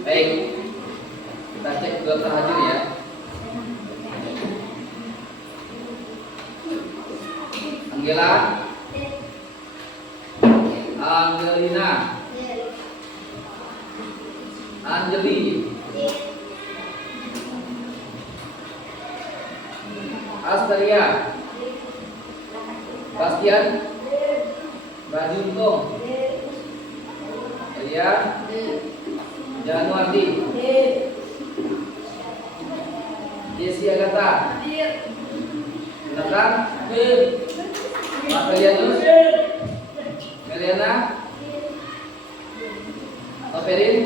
Baik, kita cek dokter hadir ya. Anggela, Angelina, Anjeli, Astaria, Bastian, Bajuntung, Elia, Januardi, Jesse Agatha, Nathan, Melianus, Meliana, Noverin,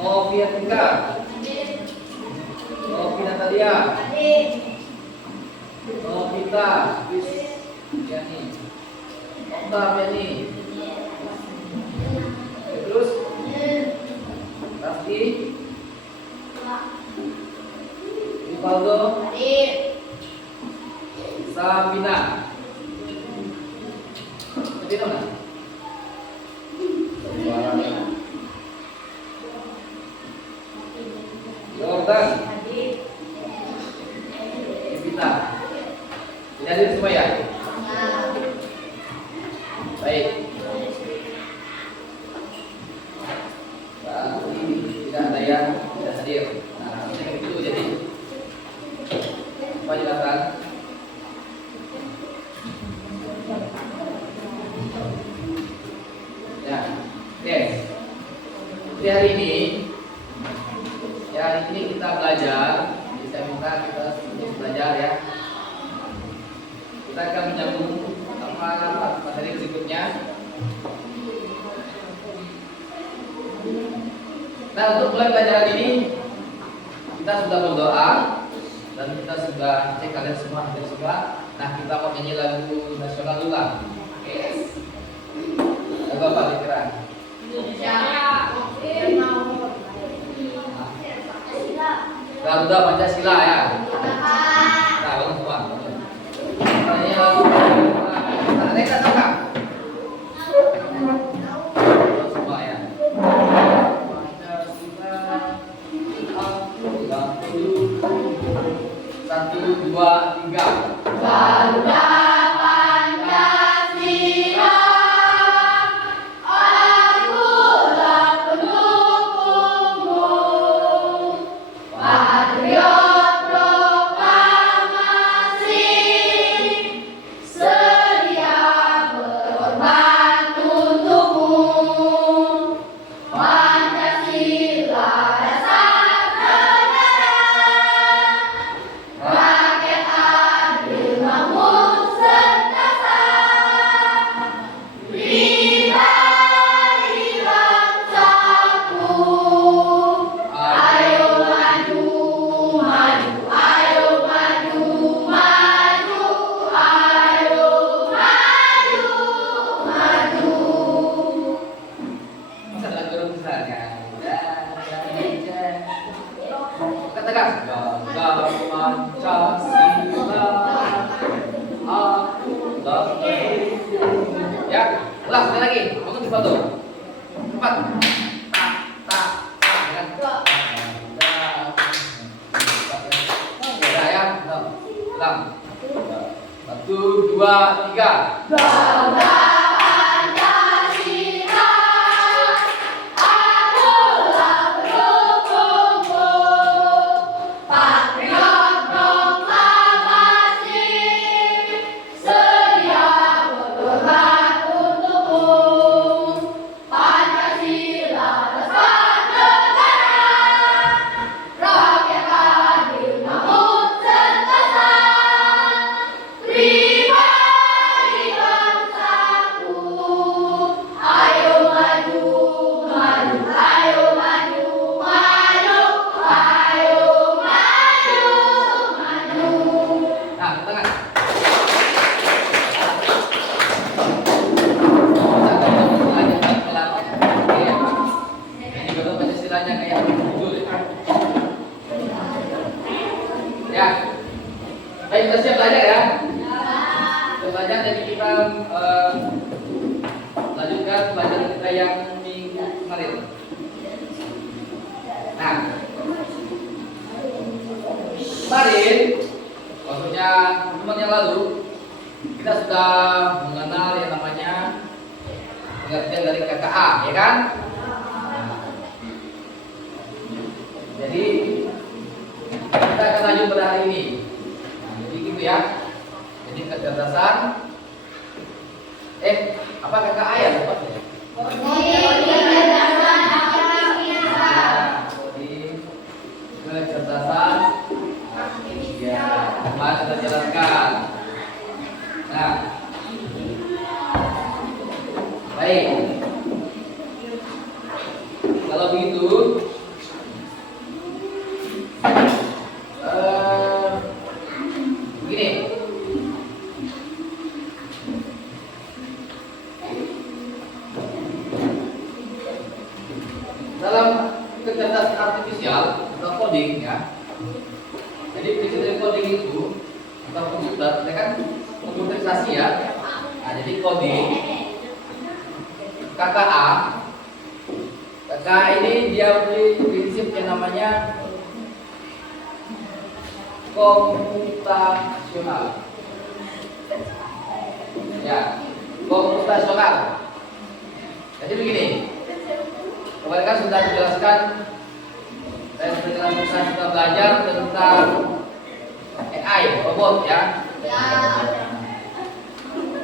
Noviatika, Novi Natalia, Novita, Yani, Oktaviani, terus Raffi, Rivaldo, Sabina, Sabina mana? Jordan, Evita, ini hadir semua ya? Baik. Tidak ada yang tidak hadir. Nah, ini dulu jadi penjelasan. Ya, oke. Jadi hari ini kita belajar. Jadi saya minta kita terus belajar ya. Kita akan menyambung apa materi berikutnya. Nah, untuk mulai pelajaran ini kita sudah berdoa dan kita sudah cek kalian semua hadir semua. Nah, kita mau nyanyi lagu nasional dulu lah. Yes. Lagu apa kira-kira? Indonesia. Garuda Pancasila ya. Nah, bangun semua. Nyanyi lagu. Nah, mereka tahu nggak? Semua ya. 1, 2, 3. Garuda Pancasila, akulah pendukungmu, patriot proklamasi, sedia berkorban untukmu. Pancasila dasar negara, rakyat adil makmur sentosa, pribadi bangsaku. Ayo maju, maju, ayo maju, maju, ayo maju, maju. Masa lagu misalnya. Katakan Garuda Pancasila, akulah. Ya, ulang sekali lagi. Bangun cepat tuh. Cepat. Tak. Kan? Ya, ya. Ulang. 1, 2, 3. Garuda Pancasila, akulah pendukungmu, patriot proklamasi, sedia berkorban untukmu. Pancasila dasar negara, rakyat adil makmur sentosa, pribadi bangsaku. Ya. Baik, kita siap belajar ya. Kita belajar, jadi kita lanjutkan pelajaran kita yang minggu kemarin. Nah, kemarin, maksudnya pertemuan yang lalu, kita sudah mengenal yang namanya pengertian dari KKA, ya kan? Jadi kita akan lanjut pada hari ini. Nah, jadi gitu ya. Jadi kecerdasan. Apa KKA ya? Lupa ya? Kecerdasan. Ya, mari kita jelaskan. Nah, baik. Kalau begitu, begini. Dalam kecerdasan artifisial atau coding ya. Jadi prinsip coding itu atau komputer, kita kan komputerisasi ya. Nah, jadi coding KKA ini dia beri prinsip yang namanya komputasional. Ya, komputasional. Jadi begini. Kemarin kan sudah dijelaskan, saya sudah belajar tentang AI, robot ya.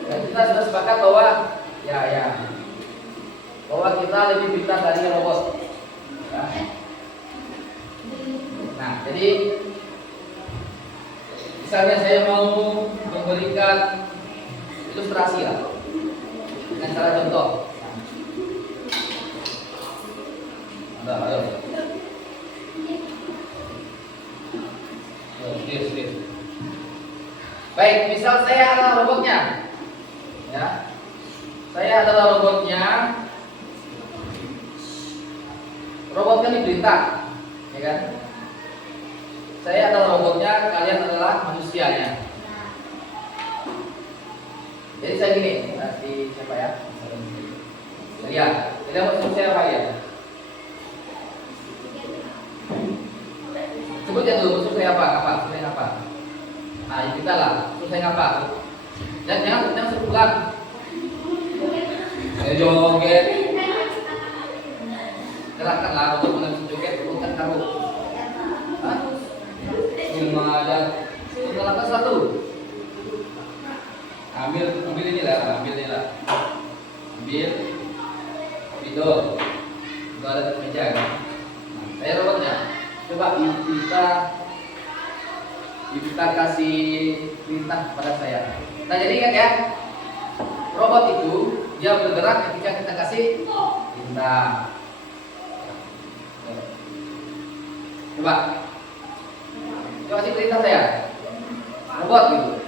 Dan kita sudah sepakat bahwa bahwa kita lebih pintar dari robot. Ya. Nah, jadi misalnya saya mau memberikan ilustrasi lah dengan cara contoh. Ayo. Baik, misal saya adalah robotnya. Ya. Saya adalah robotnya. Robot kan diperintah, ya kan? Saya adalah robotnya, kalian adalah manusianya. Jadi saya gini, nanti siapa ya? Saya. Jadi mau suruh saya apa ya? Sebut ya dulu, suruh saya apa? Suruh saya apa? Nah, kita lah, suruh saya apa? Dan jangan suruh pulang. Saya joget. Gerakkanlah robot dengan joget, bukan kamu. Hah? Cuma ada langkah satu. Ambil ini lah. Ambil video. Itu ada di meja kan. Nah, saya robotnya. Coba kita kasih perintah pada saya. Nah, jadi ingat ya, robot itu dia bergerak ketika kita kasih perintah. Coba kasih perintah saya, robot gitu.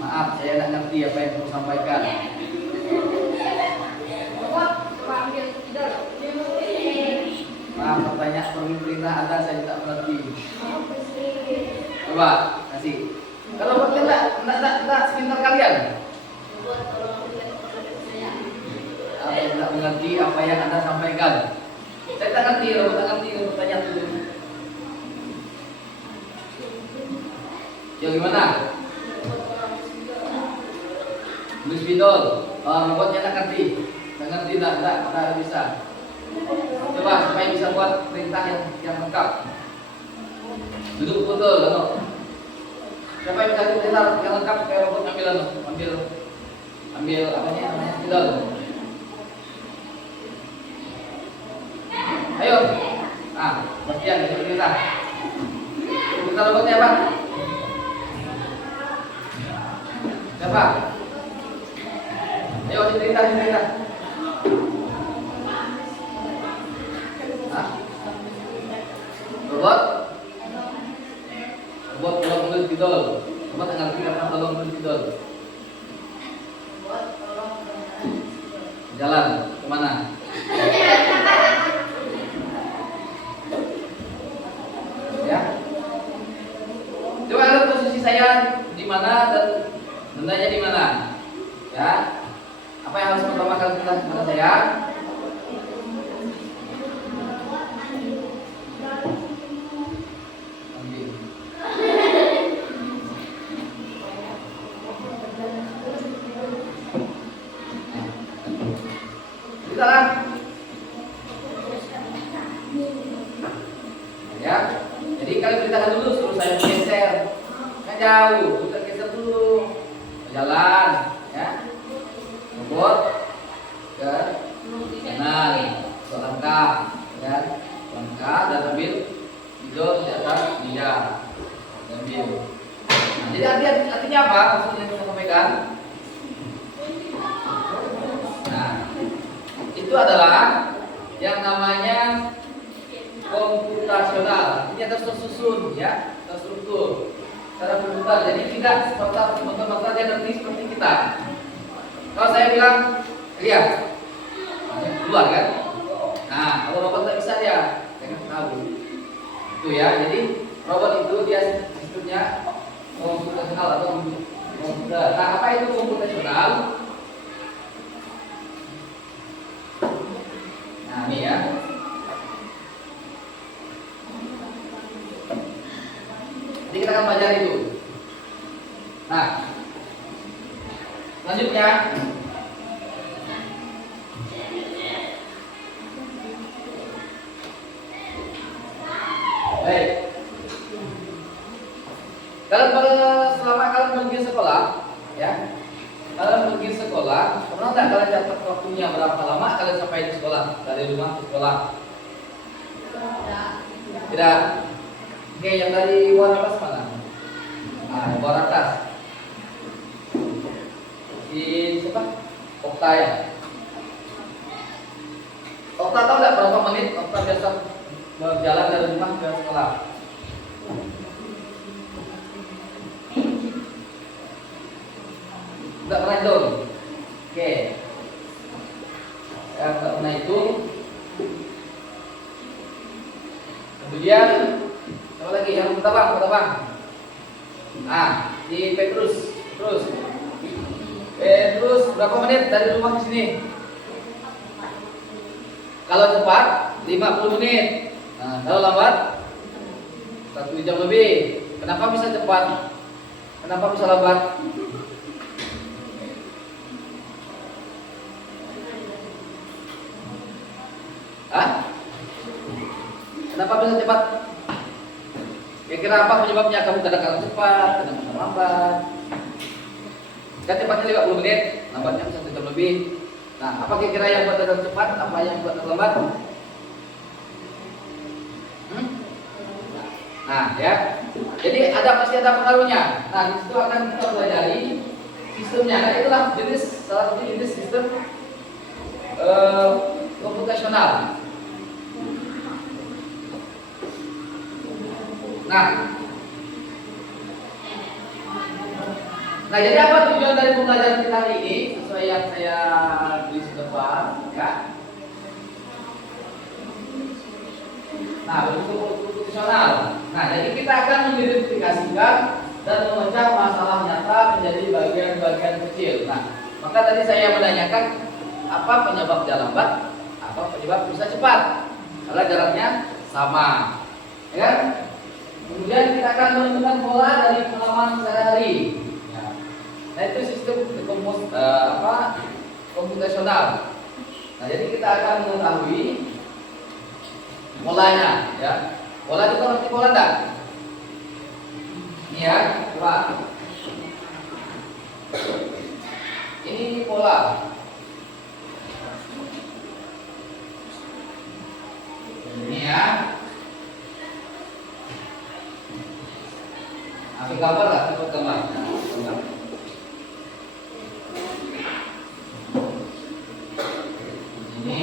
Maaf, saya tidak ngerti apa yang kamu sampaikan. Maaf, pertanyaan perintah Anda saya tidak mengerti. Coba kasih. Kalau robot tidak sepintar kalian. Saya tidak mengerti apa yang Anda sampaikan. Saya tak ngerti, robot tak ngerti pertanyaan dulu. Ya gimana? Tulis spidol. Robotnya tak ngerti. Tak bisa. Coba supaya bisa buat perintah yang lengkap. Duduk betul, Lano. Siapa yang bisa perintah yang lengkap supaya robot ambil apa namanya spidol. Ayo. Bastian bisa perintah. Kita robotnya apa? Siapa? Ayo cerita. Robot tolong menulis spidol. Robot tak ngerti apa tolong menulis spidol. Jalan kemana? mana dan bendanya di mana? Ya. Apa yang harus pertama kali kita lakukan saya? Ambil. Kita lah. Ya. Jadi kalian beritahu dulu suruh saya geser. Kan jauh, kita geser dulu. Jalan, ya. Ngebut ke kanan, selangkah, ya. Langkah dan ambil hidung di atas dia. Ambil. Nah, jadi artinya apa? Maksudnya yang saya sampaikan. Nah, itu adalah yang namanya komputasional. Artinya tersusun, ya, terstruktur, secara komputer. Jadi tidak semata-mata dia ngerti seperti kita. Kalau saya bilang, lihat, keluar kan? Nah, kalau robot tak bisa dia, saya kan tahu. Itu ya. Jadi robot itu dia sistemnya komputasional atau komputer. Nah, apa itu komputasional? Nah, ini ya. Jadi kita akan belajar itu. Nah, selanjutnya baik. Selama kalian pergi sekolah, ya, kalian pergi sekolah, pernah nggak kalian catat waktunya berapa lama kalian sampai di sekolah dari rumah ke sekolah? Tidak. Oke, yang dari luar atas mana? Nah, yang luar atas. Si siapa? Okta ya. Okta tahu nggak berapa menit Okta biasa berjalan dari rumah ke sekolah? Nggak pernah hitung. Oke. Yang nggak pernah hitung. Kemudian apa lagi yang bang? Ah, di Petrus. Terus berapa menit dari rumah ke sini? Kalau cepat 50 menit. Nah, kalau lambat 1 jam lebih. Kenapa bisa cepat? Kenapa bisa lambat? Hah? Kenapa bisa cepat? Kira-kira apa penyebabnya? Kamu kadang-kadang cepat, kadang-kadang lambat. Kan cepatnya 50 menit, lambatnya 1 jam lebih. Nah, apa kira-kira yang buat kadang cepat, apa yang buat lambat? Nah, ya. Jadi pasti ada pengaruhnya. Nah, di situ akan kita pelajari sistemnya. Nah, itulah salah satu jenis sistem komputasional. Nah, jadi apa tujuan dari pembelajaran kita hari ini? Sesuai yang saya tulis di depan, ya. Nah, bentuk komputasional. Nah, jadi kita akan mengidentifikasikan dan memecah masalah nyata menjadi bagian-bagian kecil. Nah, maka tadi saya menanyakan apa penyebab jalan lambat, apa penyebab bisa cepat. Karena jaraknya sama, ya kan? Kemudian kita akan menentukan pola dari pengalaman sehari-hari. Nah, itu sistem komputasional. Nah, jadi kita akan mengetahui polanya, ya. Pola itu ngerti pola enggak? Ini ya, coba. Ini pola. Ini ya. Ambil gambar lah, ambil gambar. Ini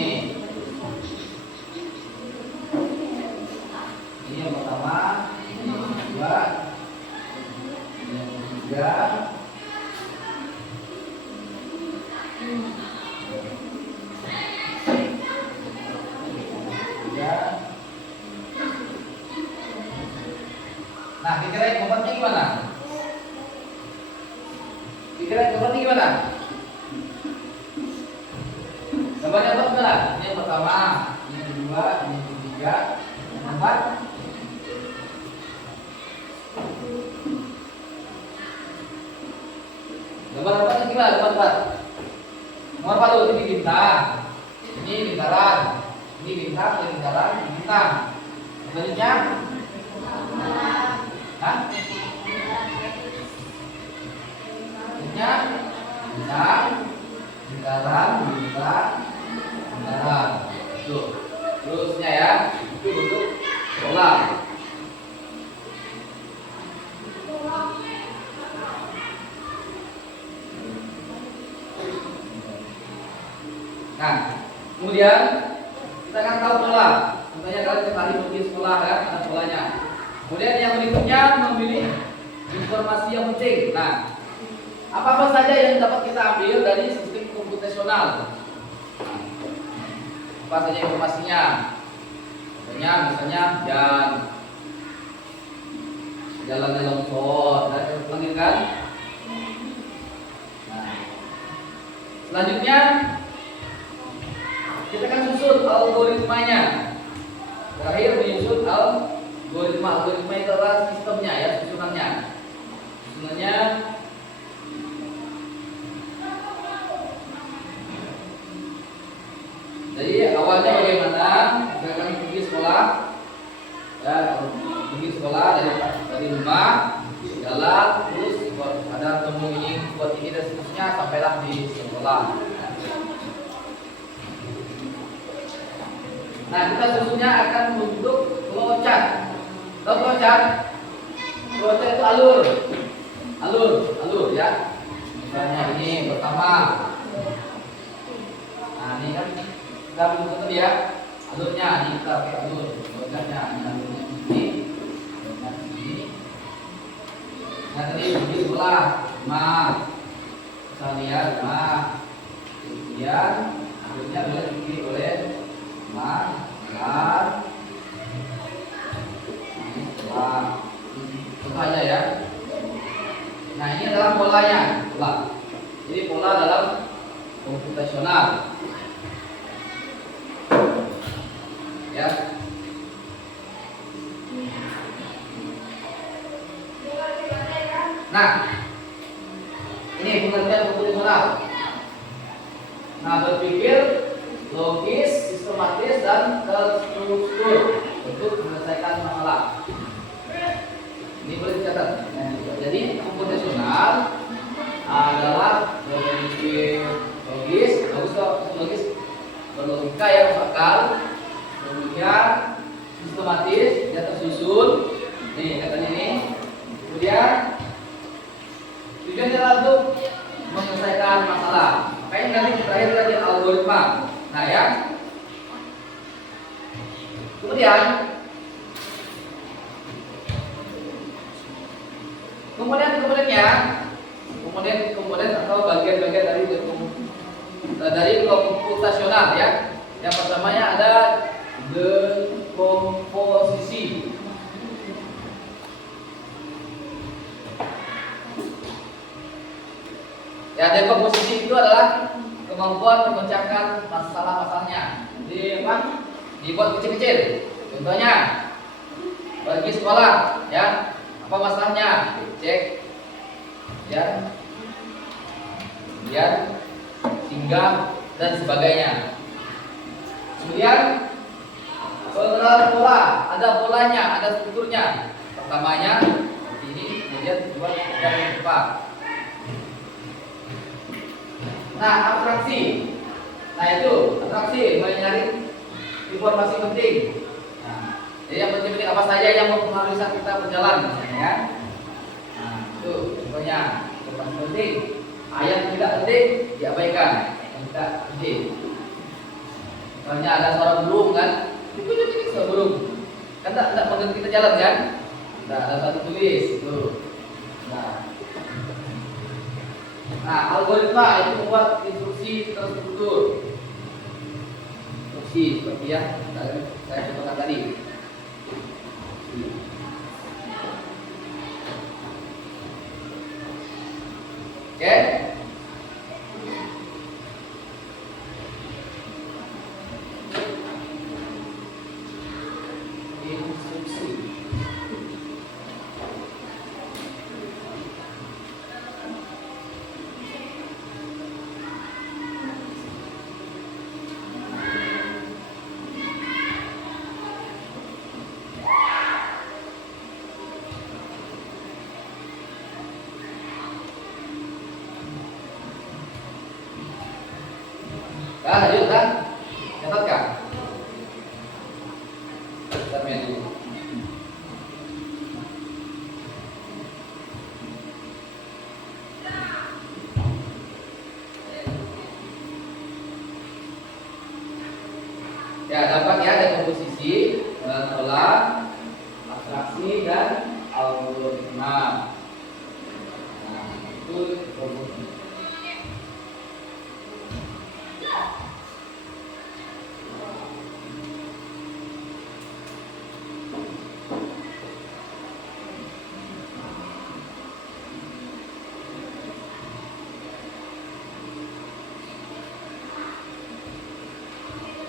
yang pertama, ini yang kedua, ini yang ketiga. Nah, kira-kira kompornya gimana? gimana? Gambarnya apa gimana? Ini yang pertama, ini yang kedua, ini yang ketiga, yang keempat. Gambar apa nih gimana? Gambar apa? Nomor apa tuh? Ini bintang, ini lingkaran, ini bintang, ini lingkaran, ini bintang. Selanjutnya, hah? Selanjutnya, bintang, lingkaran, bintang, lingkaran. Tuh, terusnya ya, itu bentuk bola. Nah, kemudian kita akan tahu pola. Contohnya kalian kembali pergi sekolah ya, ada polanya. Kemudian yang berikutnya memilih informasi yang penting. Nah, apa-apa saja yang dapat kita ambil dari sistem komputasional? Apa saja informasinya? Contohnya misalnya jalannya longsor, dan kan? Nah, selanjutnya kita akan susun algoritmanya. Terakhir menyusun algoritma. Algoritma itu adalah sistemnya ya, susunannya. Susunannya jadi awalnya bagaimana? Kita akan pergi sekolah. Ya, pergi sekolah dari rumah, jalan, terus ada temu ini, buat ini dan seterusnya sampailah di sekolah. Nah, kita susunnya akan membentuk flowchart. Tahu flowchart? Flowchart itu alur ya. Misalnya ini pertama. Nah, ini kan kita bentuk tadi ya. Alurnya ini kita pakai alur. Flowchartnya ini alurnya ini. Nah, tadi di sekolah 5. Misalnya ya 5. Kemudian alurnya boleh diikuti oleh setelah contoh aja ya. Nah, ini adalah polanya, pola. Jadi pola dalam komputasional. Ya. Nah, ini pengertian komputasional. Nah, berpikir logis, sistematis, dan terstruktur untuk menyelesaikan masalah. Ini boleh dicatat. Jadi komputasional adalah berpikir logis, berlogika yang masuk akal, kemudian sistematis, dia tersusun. Nih katanya ini. Kemudian tujuannya adalah untuk menyelesaikan masalah. Makanya nanti terakhir tadi algoritma. Nah ya. Kemudian komponen atau bagian-bagian dari komputasional ya. Yang pertamanya ada dekomposisi. Ya, dekomposisi itu adalah kemampuan memecahkan masalah-masalahnya. Jadi apa? Dibuat kecil-kecil. Contohnya bagi sekolah, ya, apa masalahnya? Cek, ya, kemudian singgah dan sebagainya. Kemudian pengenalan pola, ada polanya, ada strukturnya. Pertamanya seperti ini, kemudian kedua dan ketiga. Nah, abstraksi. Nah, itu abstraksi mencari informasi penting. Nah, jadi yang penting apa saja yang mempengaruhi saat kita berjalan, misalnya ya. Nah, itu contohnya informasi penting. Ayat tidak penting diabaikan, yang tidak penting. Misalnya ada suara burung kan, suara burung, kan tidak mengganggu kita jalan kan? Nah, ada satu tulis itu. Nah, algoritma itu membuat instruksi terstruktur. Instruksi seperti yang saya contohkan tadi. Oke. Lanjut kan? Dapat kan? Kita main dulu. Ya, dapat ya ada komposisi, pola, abstraksi dan algoritma. Nah, itu komposisi.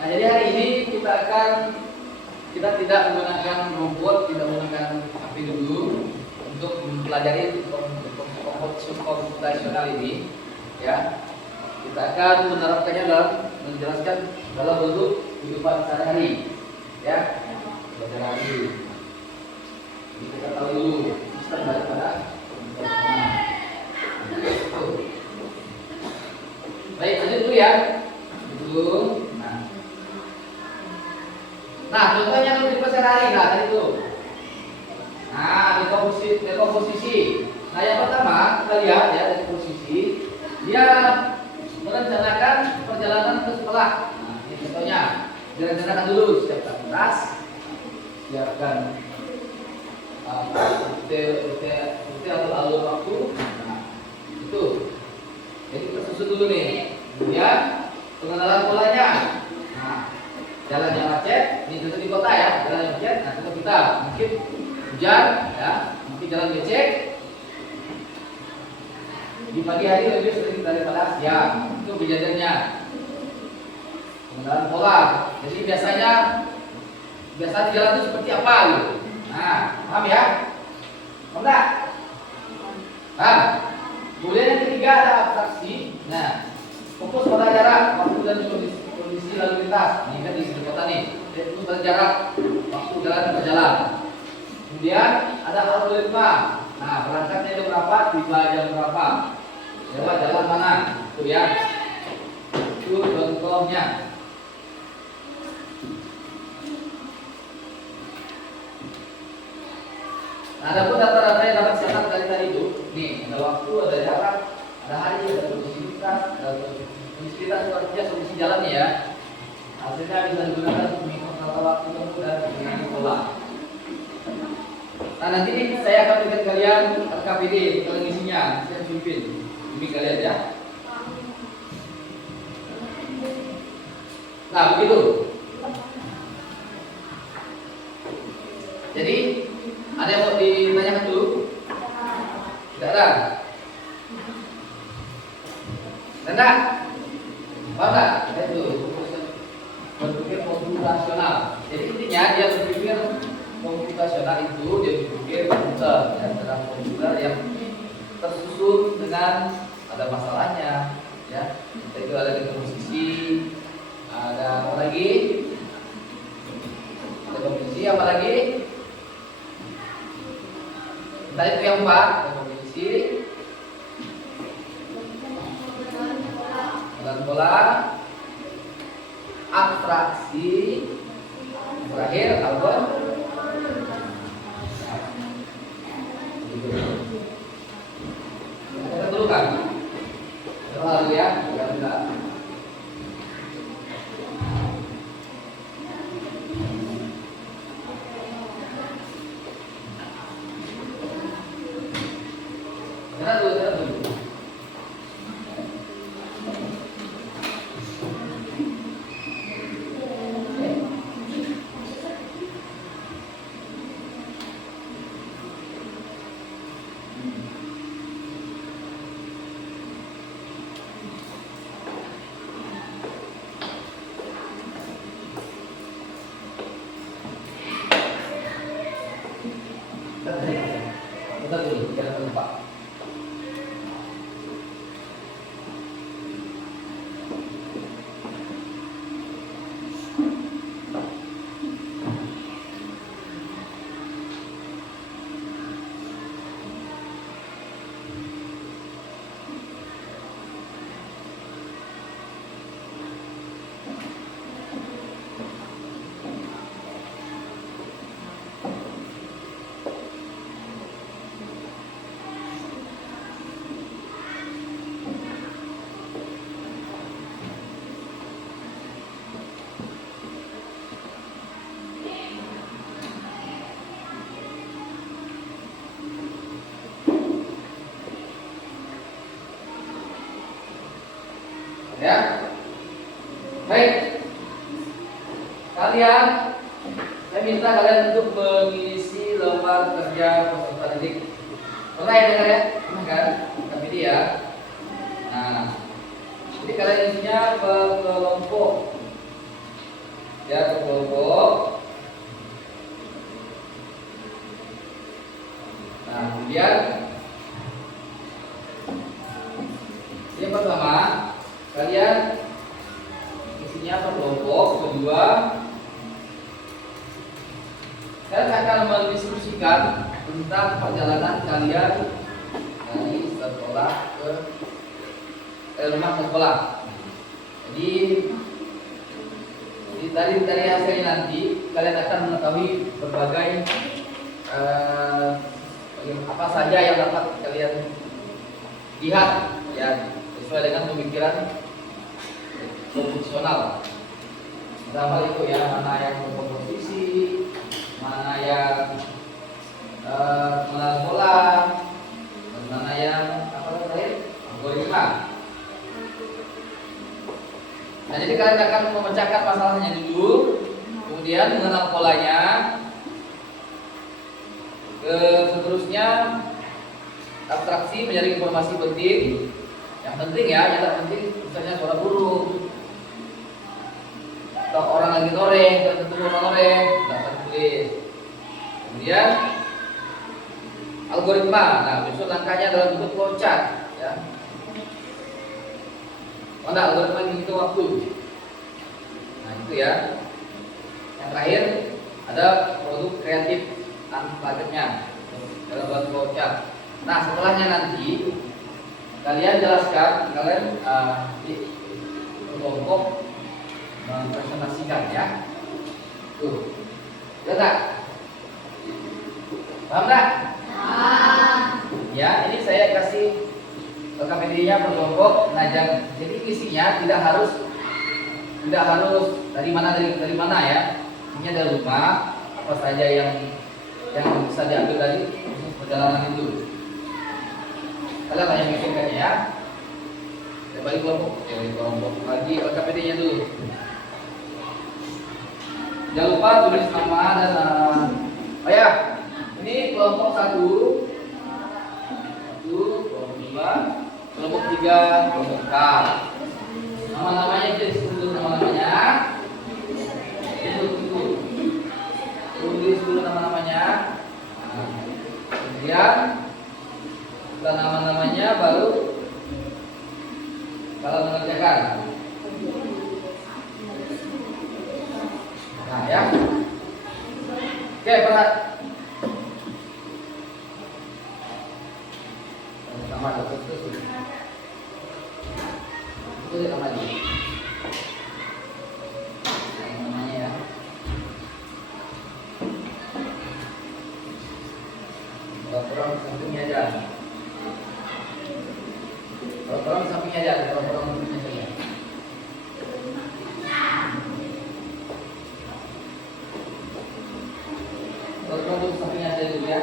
Nah, jadi hari ini kita tidak menggunakan robot, tidak menggunakan HP dulu untuk mempelajari komputasional ini, ya. Kita akan menerapkannya dalam menjelaskan dalam bentuk kehidupan sehari-hari, ya. Sehari-hari. Jadi kita tahu dulu sistem daripada komputasional. Baik, lanjut dulu ya. Dulu. Nah, contohnya untuk sehari-hari, nah tadi itu. Nah, dekomposisi. Nah, yang pertama kita lihat ya dekomposisi, dia merencanakan perjalanan ke sekolah. Nah, ini contohnya. Direncanakan dulu siapkan tas, siapkan atau alur waktu. Nah, itu. Jadi kita susun dulu nih. Kemudian pengenalan polanya. Nah, jalan yang macet, ini contoh di kota ya, jalan yang macet. Nah, contoh kita mungkin hujan, ya, mungkin jalan becek. Di pagi hari lebih sering daripada siang. Itu kejadiannya. Pengenalan pola. Jadi biasanya jalan itu seperti apa gitu. Nah, paham ya? Paham enggak? Paham? Kemudian yang ketiga ada abstraksi. Nah, fokus pada jarak, waktu dan kondisi lalu lintas. Ini kan di kota nih. Fokus pada jarak, waktu jalan berjalan. Kemudian ada algoritma. Nah, berangkatnya jam berapa, tiba jam berapa, lewat jalan mana, itu ya. Itu contohnya. Nah, ada pun data-data yang dapat dicatat dari tadi itu. Nih, ada waktu, ada jarak, ada hari, ada kondisivitas, kondisivitas itu artinya solusi jalannya ya. Hasilnya bisa digunakan untuk menghitung tata waktu tempuh dan menghitung pola. Nah, nanti nih saya akan berikan kalian RKPD kalian isinya, saya pimpin. Ini kalian ya. Nah, begitu. Jadi ada yang mau ditanyakan dulu? Tidak ada. Tidak. Apa enggak? Itu berpikir komputasional. Jadi intinya dia berpikir komputasional itu dia berpikir komputer, ya, dalam komputer yang tersusun dengan ada masalahnya, ya. Itu ada dekomposisi, ada apa lagi? Dekomposisi apa lagi? Tadi itu yang 4, dekomposisi, dan pola, abstraksi, terakhir algoritma. Kita dulu kan, lalu ya, enggak. Kita dulu. Kita dulu, jangan lupa. Ya. Baik. Kalian, saya minta kalian untuk mengisi lembar kerja peserta didik. Pernah ya dengar ya? Pernah kan? Kami dia. Nah, jadi kalian isinya per kelompok. Ya, per kelompok. Nah, kemudian yang pertama, kalian isinya per kelompok. Kedua, kalian akan mendiskusikan tentang perjalanan kalian dari sekolah ke rumah ke sekolah. Jadi dari hasilnya nanti kalian akan mengetahui berbagai apa saja yang dapat kalian lihat ya sesuai dengan pemikiran fungsional. Dalam hal itu ya mana yang berkomposisi, mana yang mengenal pola, dan mana yang apa tadi algoritma. Nah jadi kalian akan memecahkan masalahnya dulu, kemudian mengenal polanya. Seterusnya abstraksi menyaring informasi penting. Yang penting ya, yang tak penting misalnya suara burung atau orang lagi noreng, tentu orang noreng, dapat tulis. Kemudian algoritma, nah besok langkahnya dalam bentuk flowchart ya. Mana algoritma menghitung waktu. Nah itu ya. Yang terakhir ada produk kreatif targetnya dalam bentuk flowchart. Nah setelahnya nanti kalian jelaskan, kalian di kelompok mempresentasikan ya. Tuh, ya tak? Paham tak? Ya, ini saya kasih KPD-nya per kelompok. Nah, jadi isinya tidak harus dari mana ya. Ini dari rumah apa saja yang bisa diambil dari perjalanan itu. Kalian hanya mikirkannya ya. Kita balik kelompok lagi KPD-nya dulu. Jangan lupa tulis nama dan oh ya, ini kelompok 1, kelompok 2, kelompok 3, kelompok 4. Nama-namanya jadi sebut nama-namanya. Tulis dulu nama-namanya. Kemudian setelah nama-namanya baru kalau mengerjakan. Nah ya. Oke, sama terus. Itu sama lagi. Namanya ya. Orang sampingnya aja. Orang sampingnya aja, orang sampingnya saja. Orang sampingnya aja dulu ya.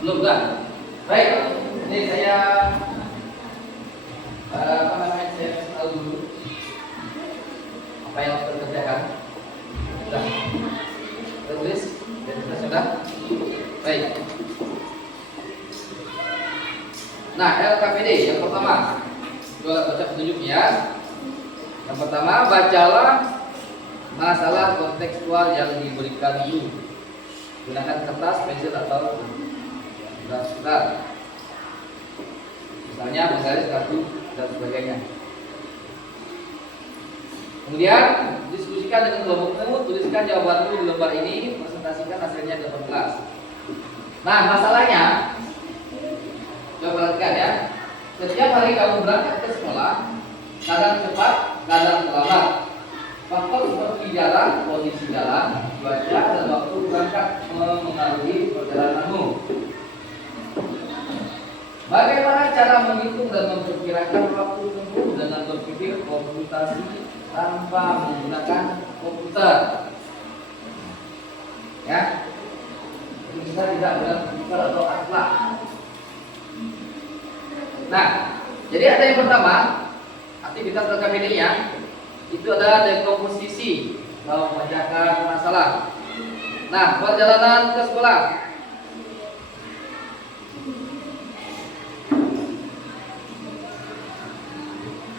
Belum kan? Baik. apa yang harus kita kerjakan? Sudah. Kita tulis. Sudah. Baik. Nah, LKPD yang pertama. Coba baca petunjuknya. Yang pertama, bacalah masalah kontekstual yang diberikan dulu. Gunakan kertas, pensil atau surat. Misalnya menggaris kartu dan sebagainya. Kemudian diskusikan dengan kelompokmu, tuliskan jawabanmu di lembar ini, presentasikan hasilnya di depan kelas. Nah, masalahnya, coba perhatikan ya. Setiap hari kamu berangkat ke sekolah, kadang cepat, kadang terlambat. Faktor seperti jalan, posisi jalan, cuaca, dan waktu berangkat mempengaruhi perjalananmu. Bagaimana cara menghitung dan memperkirakan waktu tempuh dengan berpikir komputasi tanpa menggunakan komputer? Ya, kita tidak dengan komputer atau akhlak. Nah, jadi ada yang pertama, aktivitas LKPD-nya itu adalah dekomposisi atau memecahkan masalah. Nah, perjalanan ke sekolah.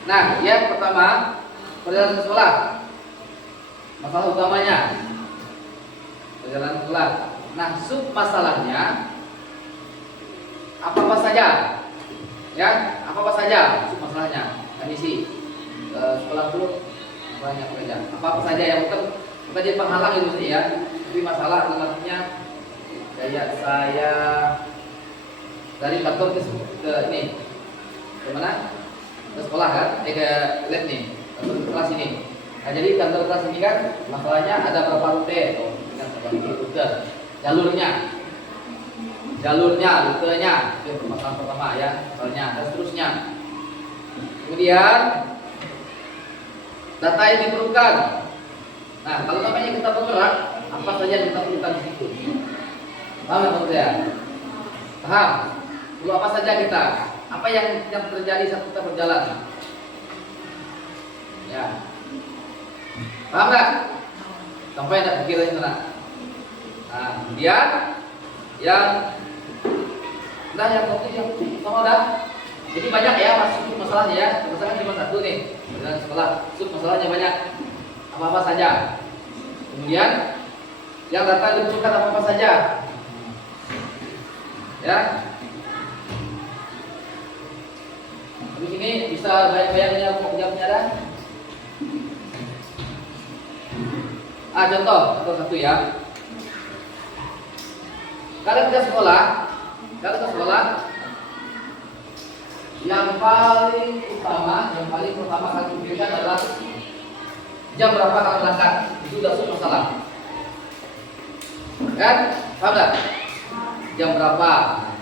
Nah, yang pertama, perjalanan ke sekolah. Masalah utamanya perjalanan ke sekolah. Nah, sub masalahnya apa saja? Ya, apa saja sub masalahnya? Kan isi sekolah dulu banyak saja. Apa saja yang bukan jadi penghalang itu sih ya. Tapi masalah maksudnya kayak saya dari kantor ke ini ke mana? Ke sekolah kan? Ke lab nih, kantor kelas ini. Nah, jadi kantor kelas ini kan masalahnya ada berapa rute? Oh, kan rute. Jalurnya, rutenya itu masalah pertama ya, soalnya dan seterusnya. Kemudian data yang diperlukan. Nah, kalau namanya kita bergerak, apa saja yang kita perlukan di situ? Paham ya, ya? Paham? Perlu apa saja kita? Apa yang terjadi saat kita berjalan? Ya. Paham nggak? Sampai ada pikiran sana. Nah, kemudian yang penting yang sama dah. Jadi banyak ya masuk masalahnya ya. Masalahnya cuma satu nih. Dalam sekolah, masalahnya banyak. Apa-apa saja. Kemudian yang data dibutuhkan apa-apa saja. Ya. Habis ini bisa bayang-bayangnya jawabnya ada. Contoh satu ya. Kalau kita sekolah, yang paling pertama kali dipikirkan adalah jam berapa kalau berangkat. Itu sudah masalah. Kan? Paham nggak? Jam berapa?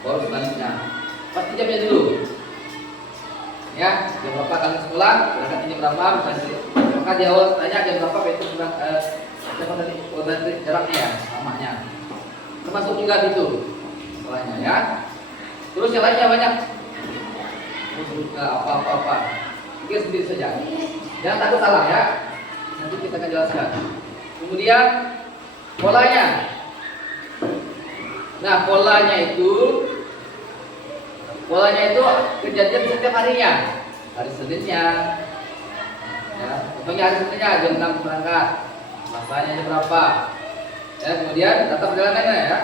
Baru selanjutnya. Pasti jamnya dulu. Ya, jam berapa kali sekolah? Berangkat jam berapa? Maka di awal tanya jam berapa itu berangkat jaraknya ya, lamanya. Termasuk juga itu sekolahnya ya. Terus yang lainnya banyak. Apa-apa. Pikir sendiri saja. Jangan takut salah ya. Nanti kita akan jelaskan. Kemudian polanya. Nah, polanya itu kejadian setiap harinya. Hari Seninnya. Ya, contohnya hari Seninnya jam 6 berangkat. Masanya jam berapa? Ya, kemudian data perjalanannya ya.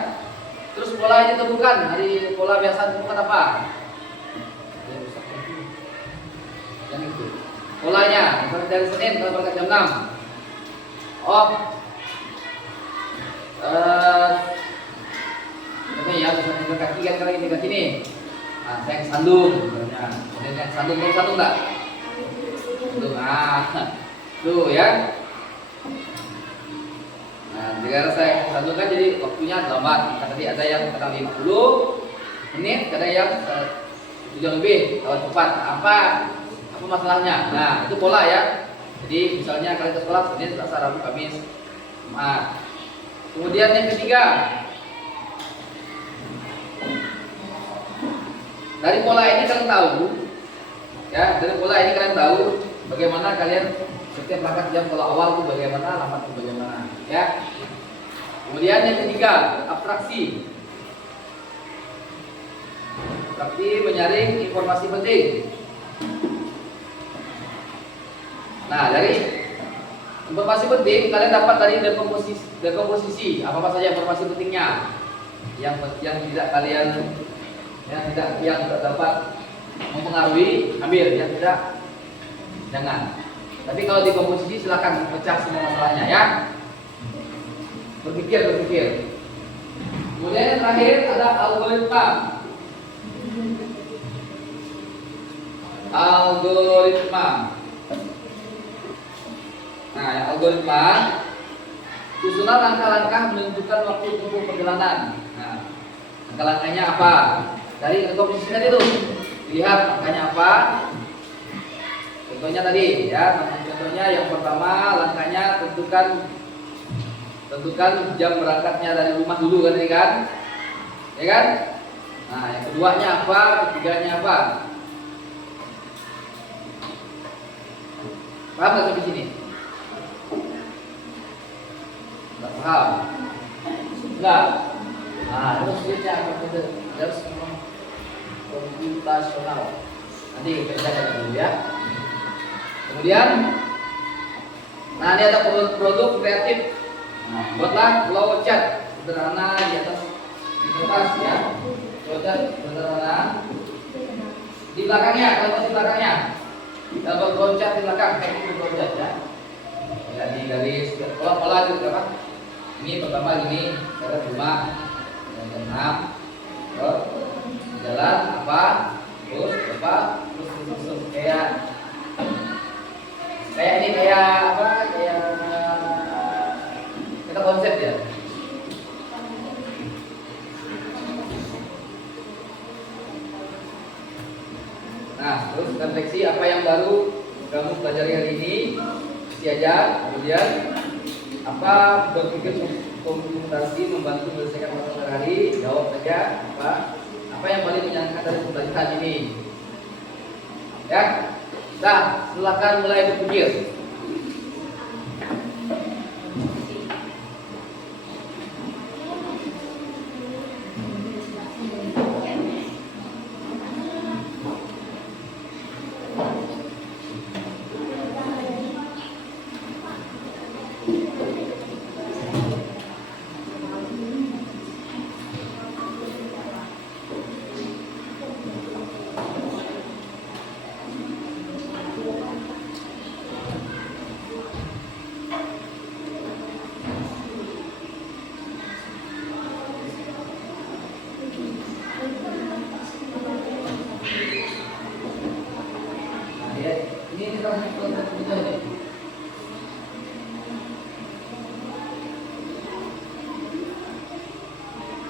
Terus polanya ditemukan. Hari pola biasa ditemukan apa? Yang itu. Polanya, misalnya dari Senin kalau berangkat jam 6. Ini ya, misalnya ke kaki kan kali ini kaki nih. Nah, saya ke Sandung misalnya. Kemudian yang Sandung enggak? Tuh ya. Nah, jika saya satu kan jadi waktunya lambat. Tadi ada yang kadang 50 menit, ada yang 7 lebih kalau cepat. Apa masalahnya? Nah, itu pola ya. Jadi misalnya kalian ke sekolah Senin, Selasa, Rabu, Kamis, Jumat. Kemudian yang ketiga, dari pola ini kalian tahu, ya, dari pola ini kalian tahu bagaimana kalian setiap langkah jam kalau awal itu bagaimana, lambat itu bagaimana, ya. Kemudian yang ketiga, abstraksi. Abstraksi menyaring informasi penting. Nah, dari informasi penting kalian dapat dari dekomposisi apa saja informasi pentingnya yang tidak kalian yang tidak dapat mempengaruhi, ambil, yang tidak jangan. Tapi kalau dekomposisi silakan pecah semua masalahnya, ya. Berpikir. Kemudian yang terakhir ada algoritma. Nah, algoritma susunan langkah-langkah menentukan waktu tempuh perjalanan. Nah, langkah-langkahnya apa? Dari dekomposisi tadi tuh, lihat langkahnya apa. Contohnya tadi, ya. Contohnya yang pertama langkahnya tentukan jam berangkatnya dari rumah dulu kan, ini kan, ya kan? Nah, yang keduanya apa? Ketiganya apa? Paham nggak sampai sini? Nggak paham? Enggak. Nah, itu maksudnya harus komputasional. Nanti kerjakan dulu, ya. Kemudian, nah ini ada produk kreatif. Nah, buatlah flowchart sederhana di atas kertas, ya. Flowchart sederhana. Di belakangnya, kalau di belakangnya, dapat flowchart di belakang, teknik flowchart, ya. Lihat di garis, pola itu apa? Ini pertama gini, cara rumah, yang keenam, jalan apa, terus kayak ini kayak apa? Kayak kita konsep, ya. Nah, terus refleksi apa yang baru kamu pelajari hari ini, isi aja. Kemudian apa berpikir komputasi membantu menyelesaikan masalah hari, jawab saja apa yang paling menyenangkan dari pembelajaran ini, ya. Nah, silakan mulai berpikir.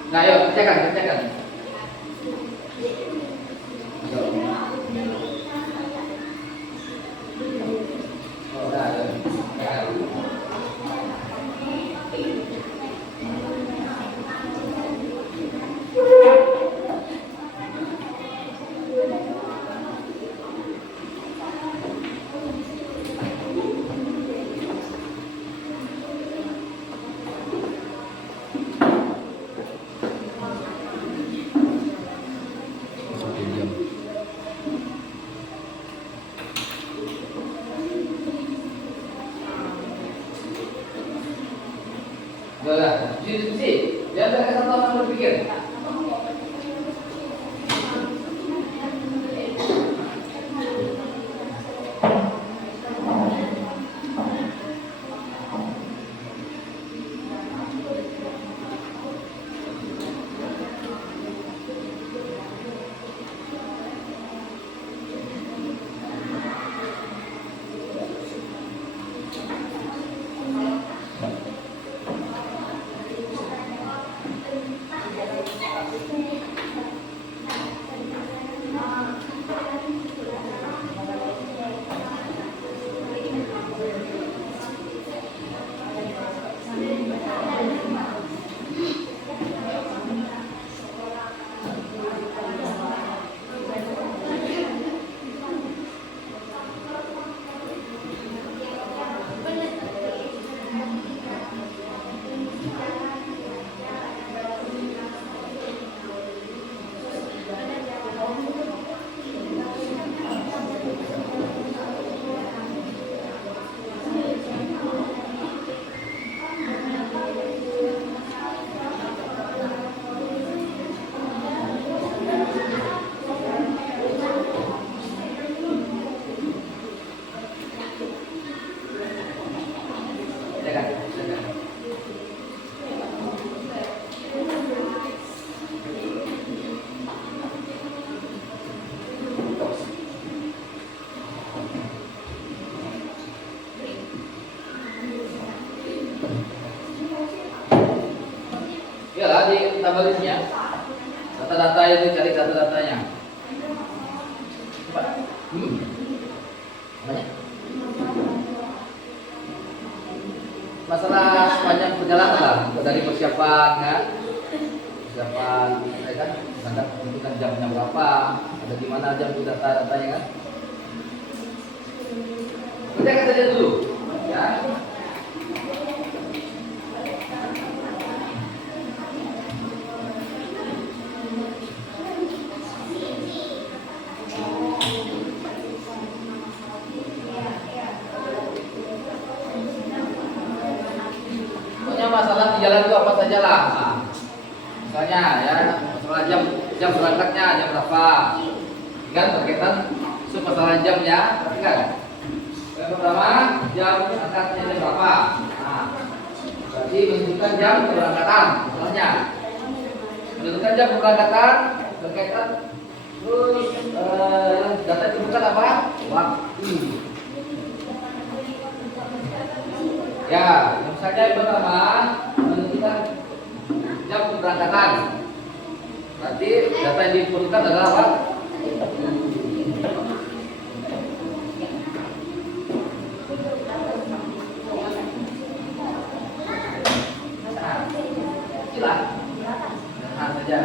Nah, ayo kerjakan. Oh, udah ada. Udah, diskusi. Biar mereka sama-sama berpikir. tabalisnya. Data-data itu cari data-datanya. Coba. Banyak. Masalah sepanjang perjalanan lah, dari persiapan kan, persiapan, ya kan, standar tentukan jamnya berapa, ada di mana jam itu data-datanya kan. Kerjakan saja dulu, ya. Masalah di jalan itu apa saja lah. Nah, misalnya ya masalah jam berangkatnya jam berapa, kan berkaitan itu masalah jamnya, perhatikan. Yang pertama jam berangkatnya jam berapa. Nah, berarti menentukan jam keberangkatan. Misalnya menentukan jam keberangkatan berkaitan terus data itu bukan apa? Waktu. Ya, misalnya yang pertama menentukan jam keberangkatan. Berarti data yang diperlukan adalah apa? Silah. Nah, saja.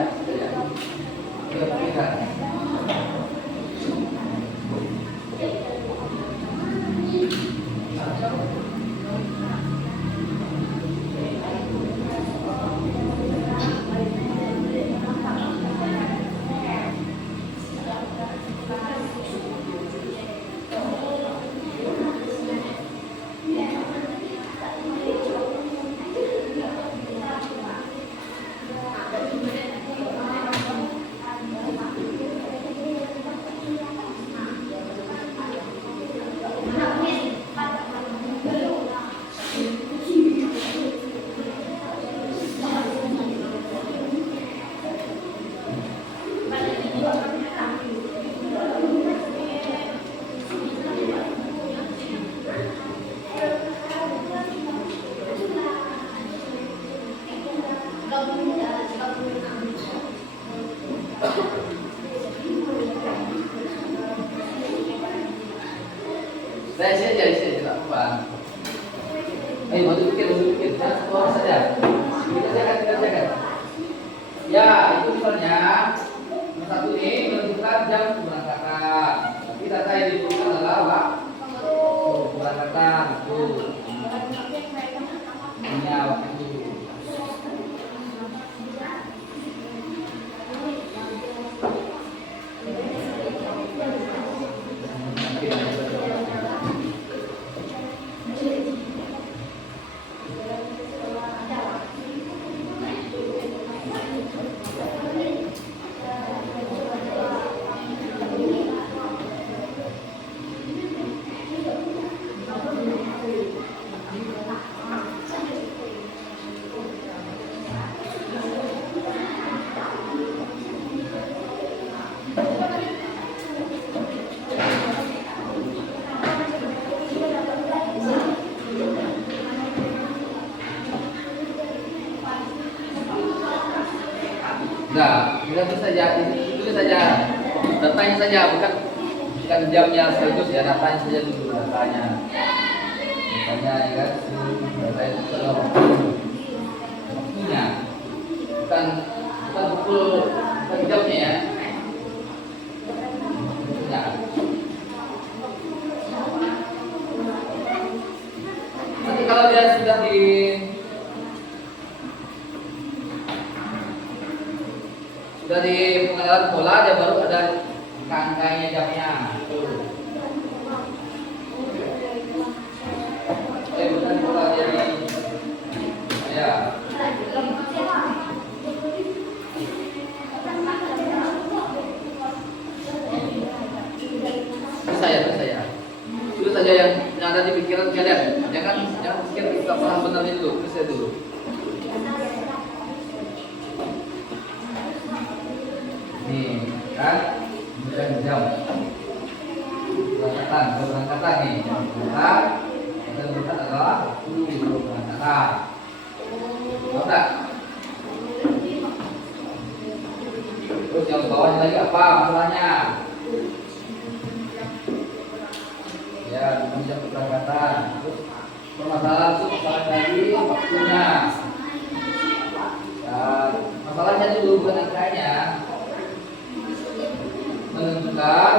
Saya tidak apa. Ayo bantu pikir, jangan satu orang saja. Kita jaga. Ya, itu misalnya nomor satu ini menentukan jam keberangkatan. Tapi data yang diperlukan adalah apa? Keberangkatan. Ini waktu. Enggak, itu saja datanya saja, bukan jamnya sekaligus ya, datanya saja dulu datanya. Misalnya ya kan, data itu adalah waktunya, bukan jamnya ya. Nah. Nanti kalau dia sudah di pengenalan pola, dia baru ada angka-angkanya jamnya. Bukan pola jadi ya. Saya. Itu saja yang ada di pikiran kalian. Jangan pikir kita paham benar dulu, saya dulu. Nih, kan? Kemudian jam keberangkatan nih. Keberangkatan adalah keberangkatan. Tahu tak? lagi apa masalahnya? Ya, menunjang keberangkatan. Terus permasalahan itu masalah tadi waktunya. Dan masalahnya dulu bukan angkanya. Menentukan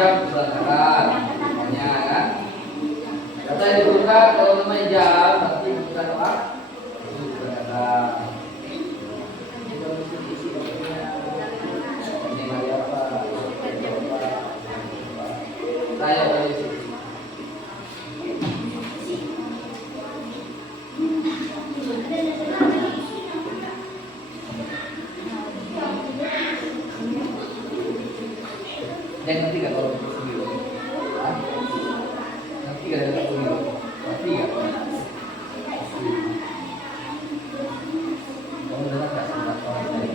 jam keberangkatan. Makanya kan. Kata yang dibuka kalau namanya jam nanti kita apa? Keberangkatan. Saya dari sini. Dan nanti nggak kalau sendiri, nanti nggak ada sendiri, nanti nggak. Kamu dengar nggak surat orang lain?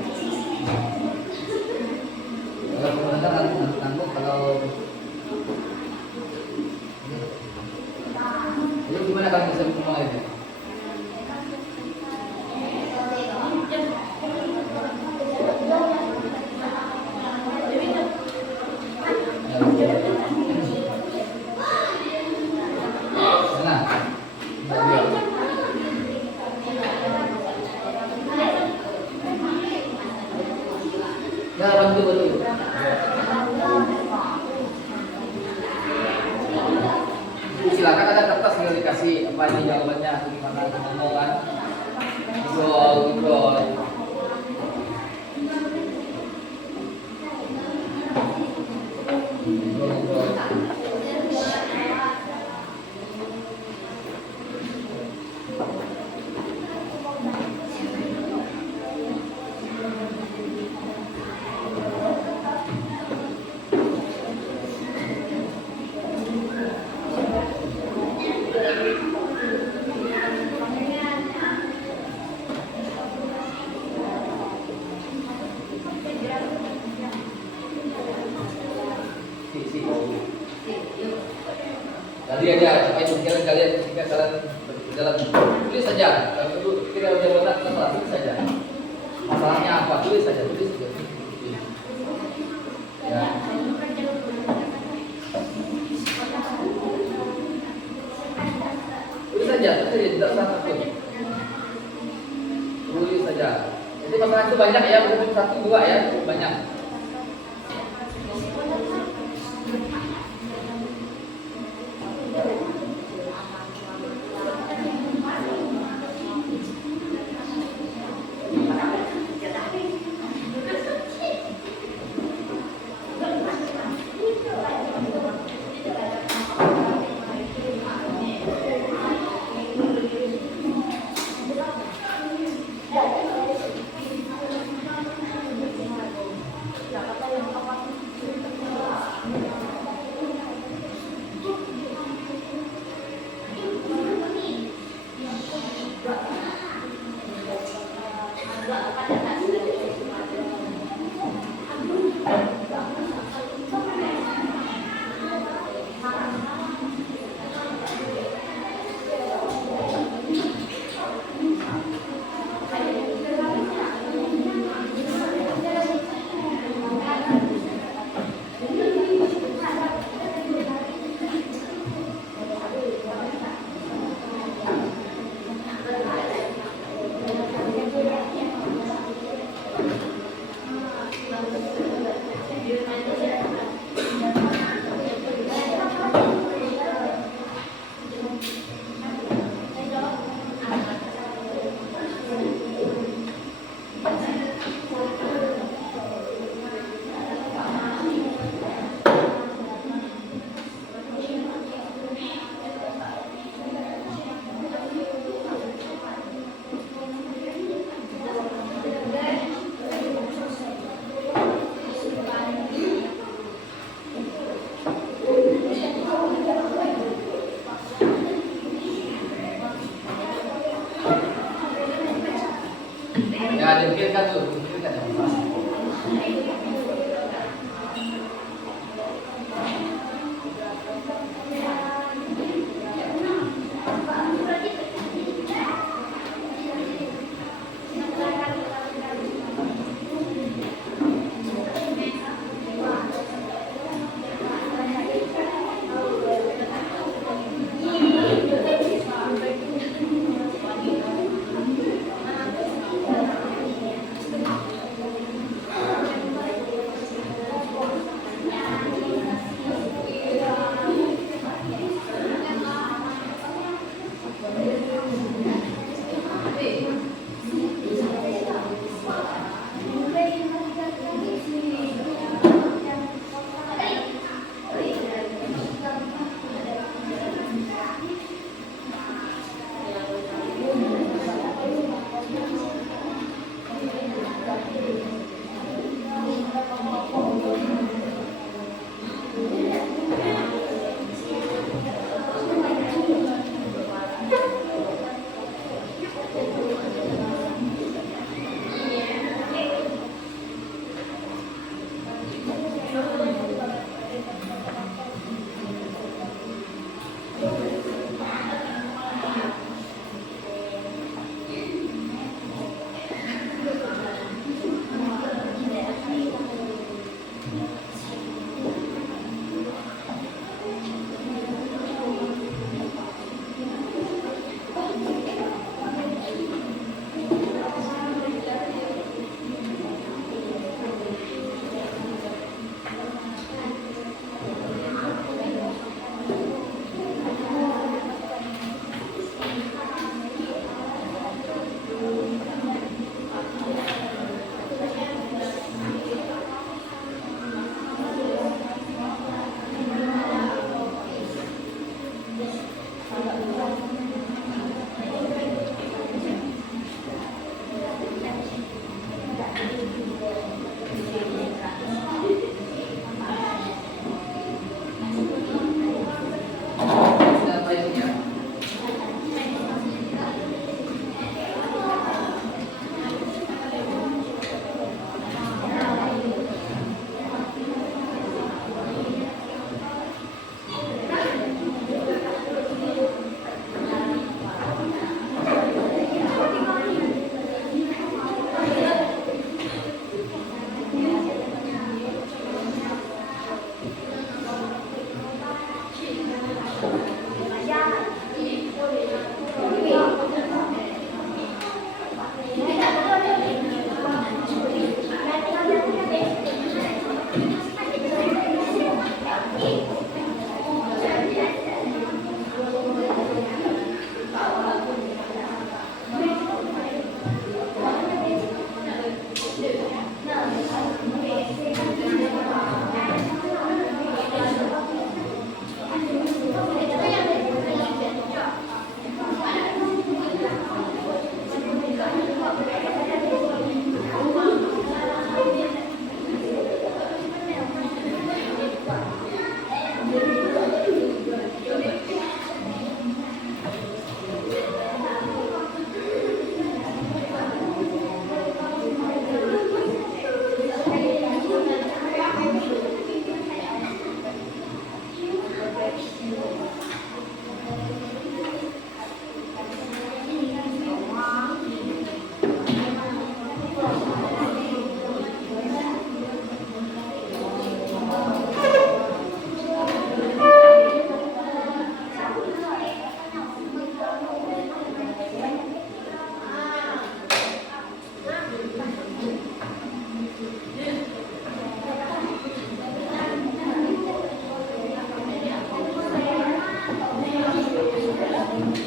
Kalau kamu dengar nanti nanggung kalau itu gimana kamu bisa ngomong itu? Ya, bantu. Silakan ada kertas tinggal dikasih apa ini jawabannya atau gimana ngomong kan. Ngobrol. Tadi aja supaya pikiran kalian ketika kalian berjalan tulis saja. Kalau itu kita udah buat masalah tulis saja. Masalahnya apa? Tulis saja. Ya. Tulis saja, tidak usah takut. Tulis saja. Jadi masalah itu banyak ya, bukan 1, 2 ya, banyak. Ya, dipikirkan dulu, dipikirkan ya.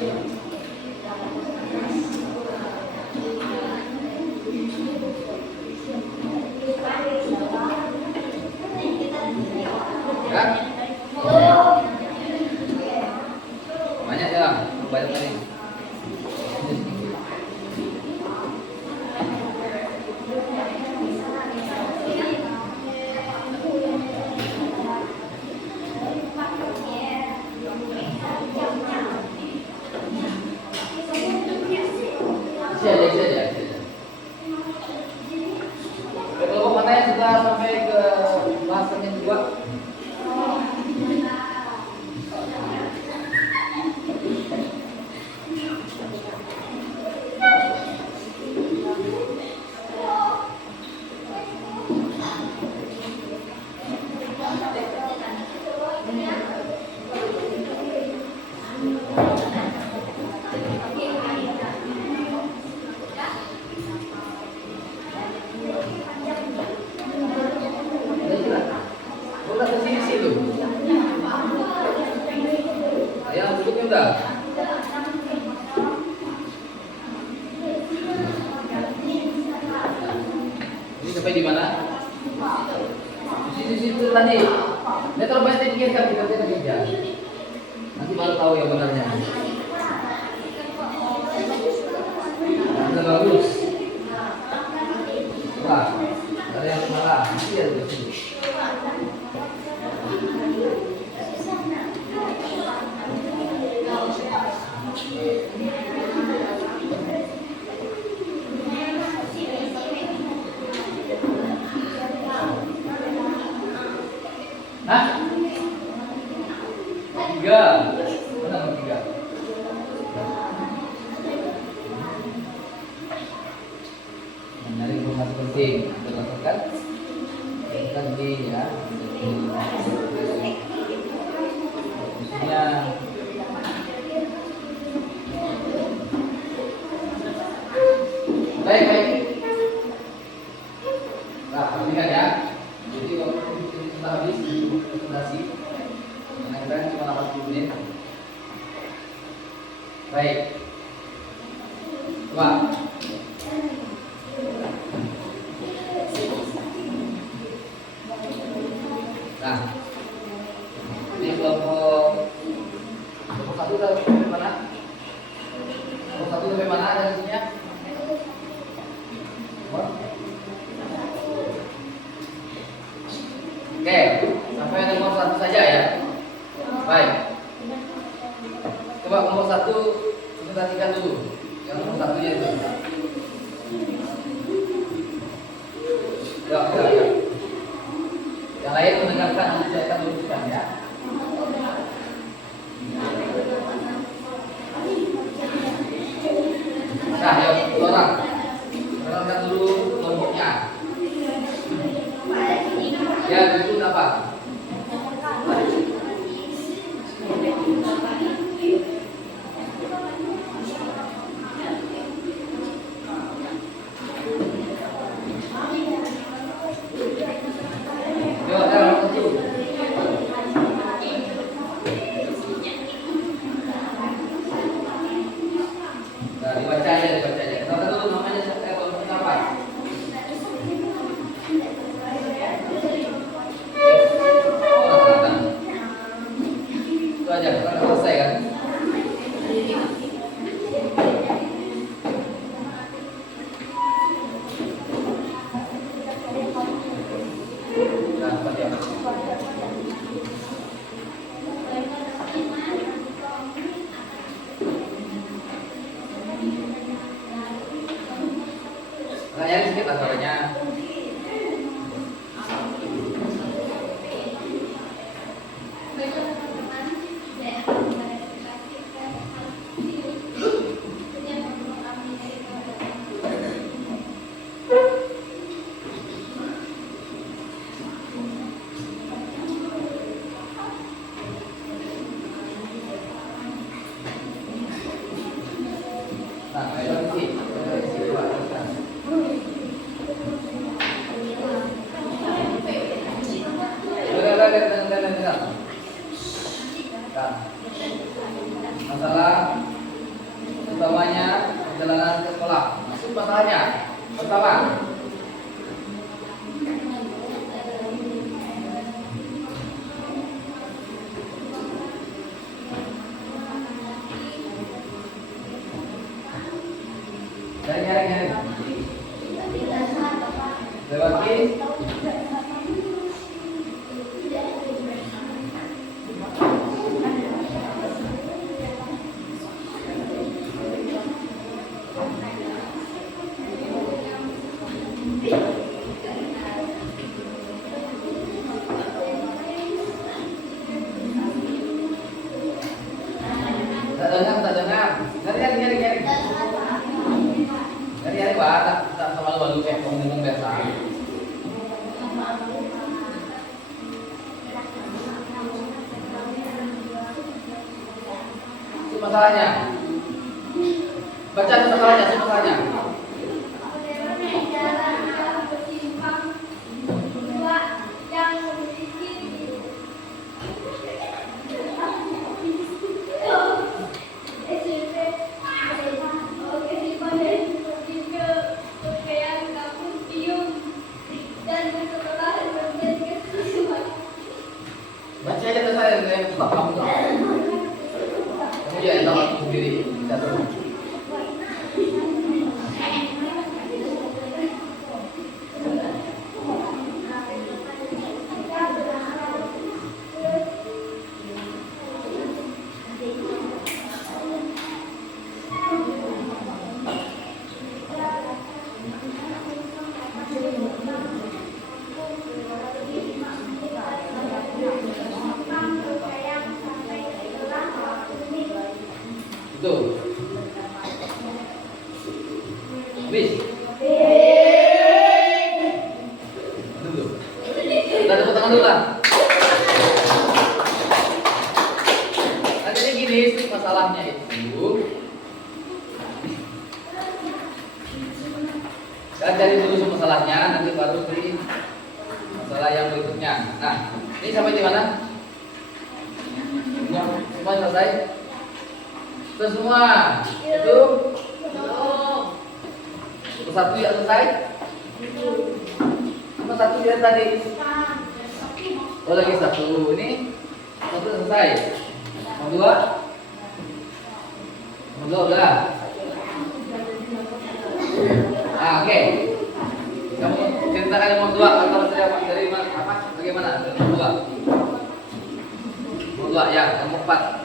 Ya? Banyak ya, banyak tadi. Isi aja, isi aja. Kelompok mana yang sudah sampai ke bahasannya juga? Udah ke sini sih lu. Ayo duduknya udah. Ini sampai di mana? Di situ tadi. Dia terlalu banyak dipikirkan kita kerja. Nanti baru tahu yang benarnya. Sudah bagus. Wah, ada yang salah. Iya di sini. Hah? Tiga. Mana nomor tiga? Mencari informasi penting. Berdasarkan tadi ya. Khususnya baik. Nah, perhatikan ya. Jadi waktu kita sudah habis presentasi, mengenai cuma 80 menit. Baik. Coba. Nah, ini kelompok satu sampai mana? Kelompok satu sampai mana ada isinya? Oke, sampai nomor satu saja ya. Baik. Coba nomor satu presentasikan dulu. Yang nomor satunya itu. Ya. Yang lain mendengarkan nanti saya akan luruskan ya. Nah, ya, orang. Perkenalkan dulu kelompoknya. Ya, itu apa? Dibaca aja. Kata dulu namanya kelompok apa? Itu aja, karena selesai kan? Nah, seperti apa? Pertanyaan sedikit lah soalnya. Nah, isi. Dengar. Nah, masalah semuanya perjalanan ke sekolah. Masuk masalahnya. Pertama, nyari. Lewati. Tak dengar. Nyari. Nyari, Pak. Tak malu-malu kayak ngomong biasa. Masalahnya. Baca masalahnya. Baca aja tuh saya yang kamu tahu. Kamu ya tahu aku sendiri. Kita tahu. Tuh. Habis. Dulu. Kita tepuk tangan dulu lah. Nah, jadi gini sih masalahnya itu. Kita cari dulu masalahnya, nanti baru beri masalah yang berikutnya. Nah, ini sampai di mana? Semua selesai? Semua itu satu ya selesai. Cuma satu ya tadi. Oh lagi satu ini satu selesai. Mau dua udah. Oke. Kamu ceritakan yang mau dua atau dari apa? Bagaimana? Mau dua ya, kamu 4.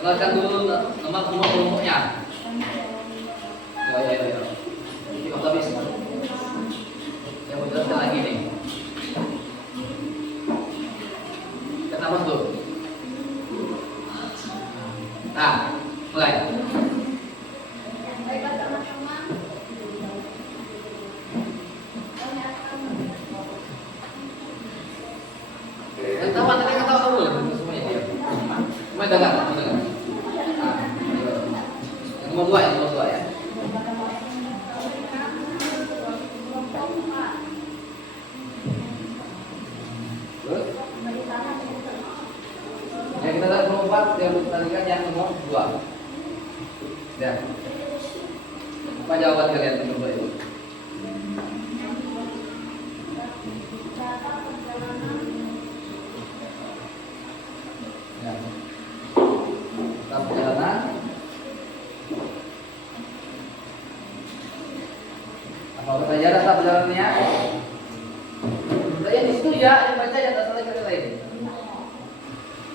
Dengarkan dulu nama kelompoknya. Ya. Ini habis. Yang mau jelaskan lagi nih. Kenapa tuh? Nah, mulai. Ketawa dulu semuanya dia. Cuma dengar. Yang nomor 2 ya. Terus? Yang kita lihat nomor 4 yang kita lihat yang nomor 2. Ya. Apa jawaban kalian nomor 2 itu? Ya. Tahap perjalanan. Apa pelajaran tahap perjalanannya? Saya di situ ya, yang baca ya, tak salah kata lain.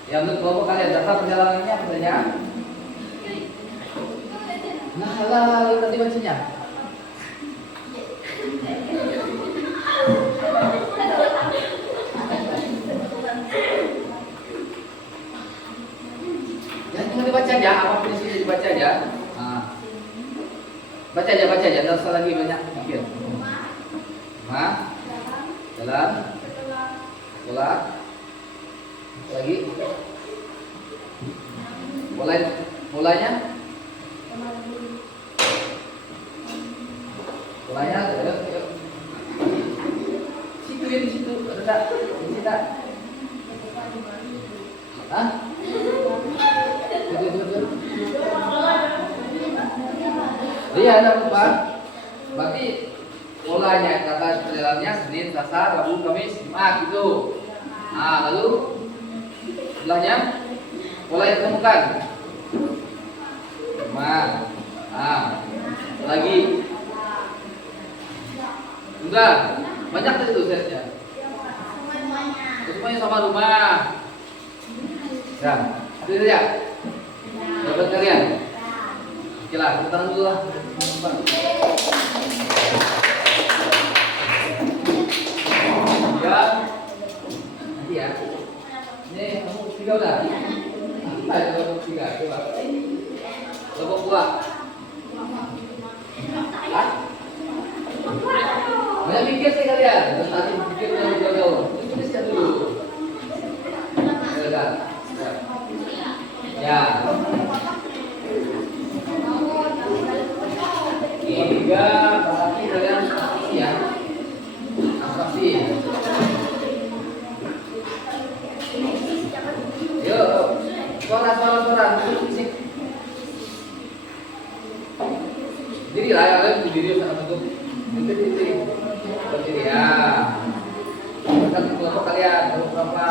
Yang menurut kelompok kalian tahap perjalanannya apa saja? Nah, lalu tadi bacanya. Dibaca aja, apapun di sini dibaca aja. Nah. Baca aja, tidak usah lagi banyak pikir. Dalam, sekolah, lagi, mulanya, tak? Isi tak? Hah? Iya, ada lupa. Berarti polanya kata jalannya Senin, Selasa, Rabu, Kamis, Jumat gitu. Nah, lalu sebelahnya pola yang ditemukan. Jumat. Nah, lagi. Enggak, banyak itu setnya. Semuanya sama rumah. Ya, itu ya. Dapat kalian. Oke lah, kita tangan dulu lah. Ya, nanti ya. Ini kamu tiga udah. Ayo kelompok tiga, coba. Kelompok dua. Hah? Banyak mikir sih kalian. Tadi pikir yang jauh-jauh. Tulisnya dulu. Ya. Tiga, berarti kalian abstraksi ya. Abstraksi. Yuk, suara. Musik. Diri lah, kalian berdiri sama bentuk. Berdiri. Berdiri ya. Bukan kelompok kalian, kelompok berapa?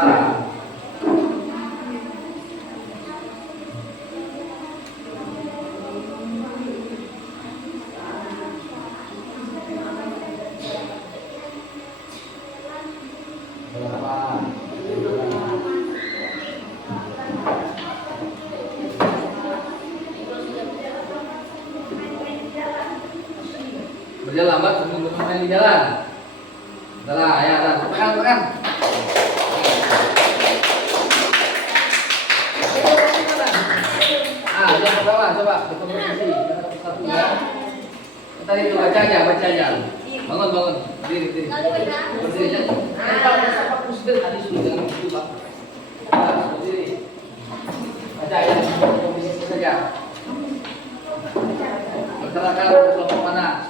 Berjalan lambat sebelum main di jalan. Salah, ya, tekan. Yang pertama coba berkompetisi. Satu ya. Tadi itu baca aja. Bangun. Berdiri. Berdiri aja. Pak Presiden tadi sudah dengan itu, Pak. Berdiri. Baca ya, komposisi saja. Berkata-kata kelompok mana?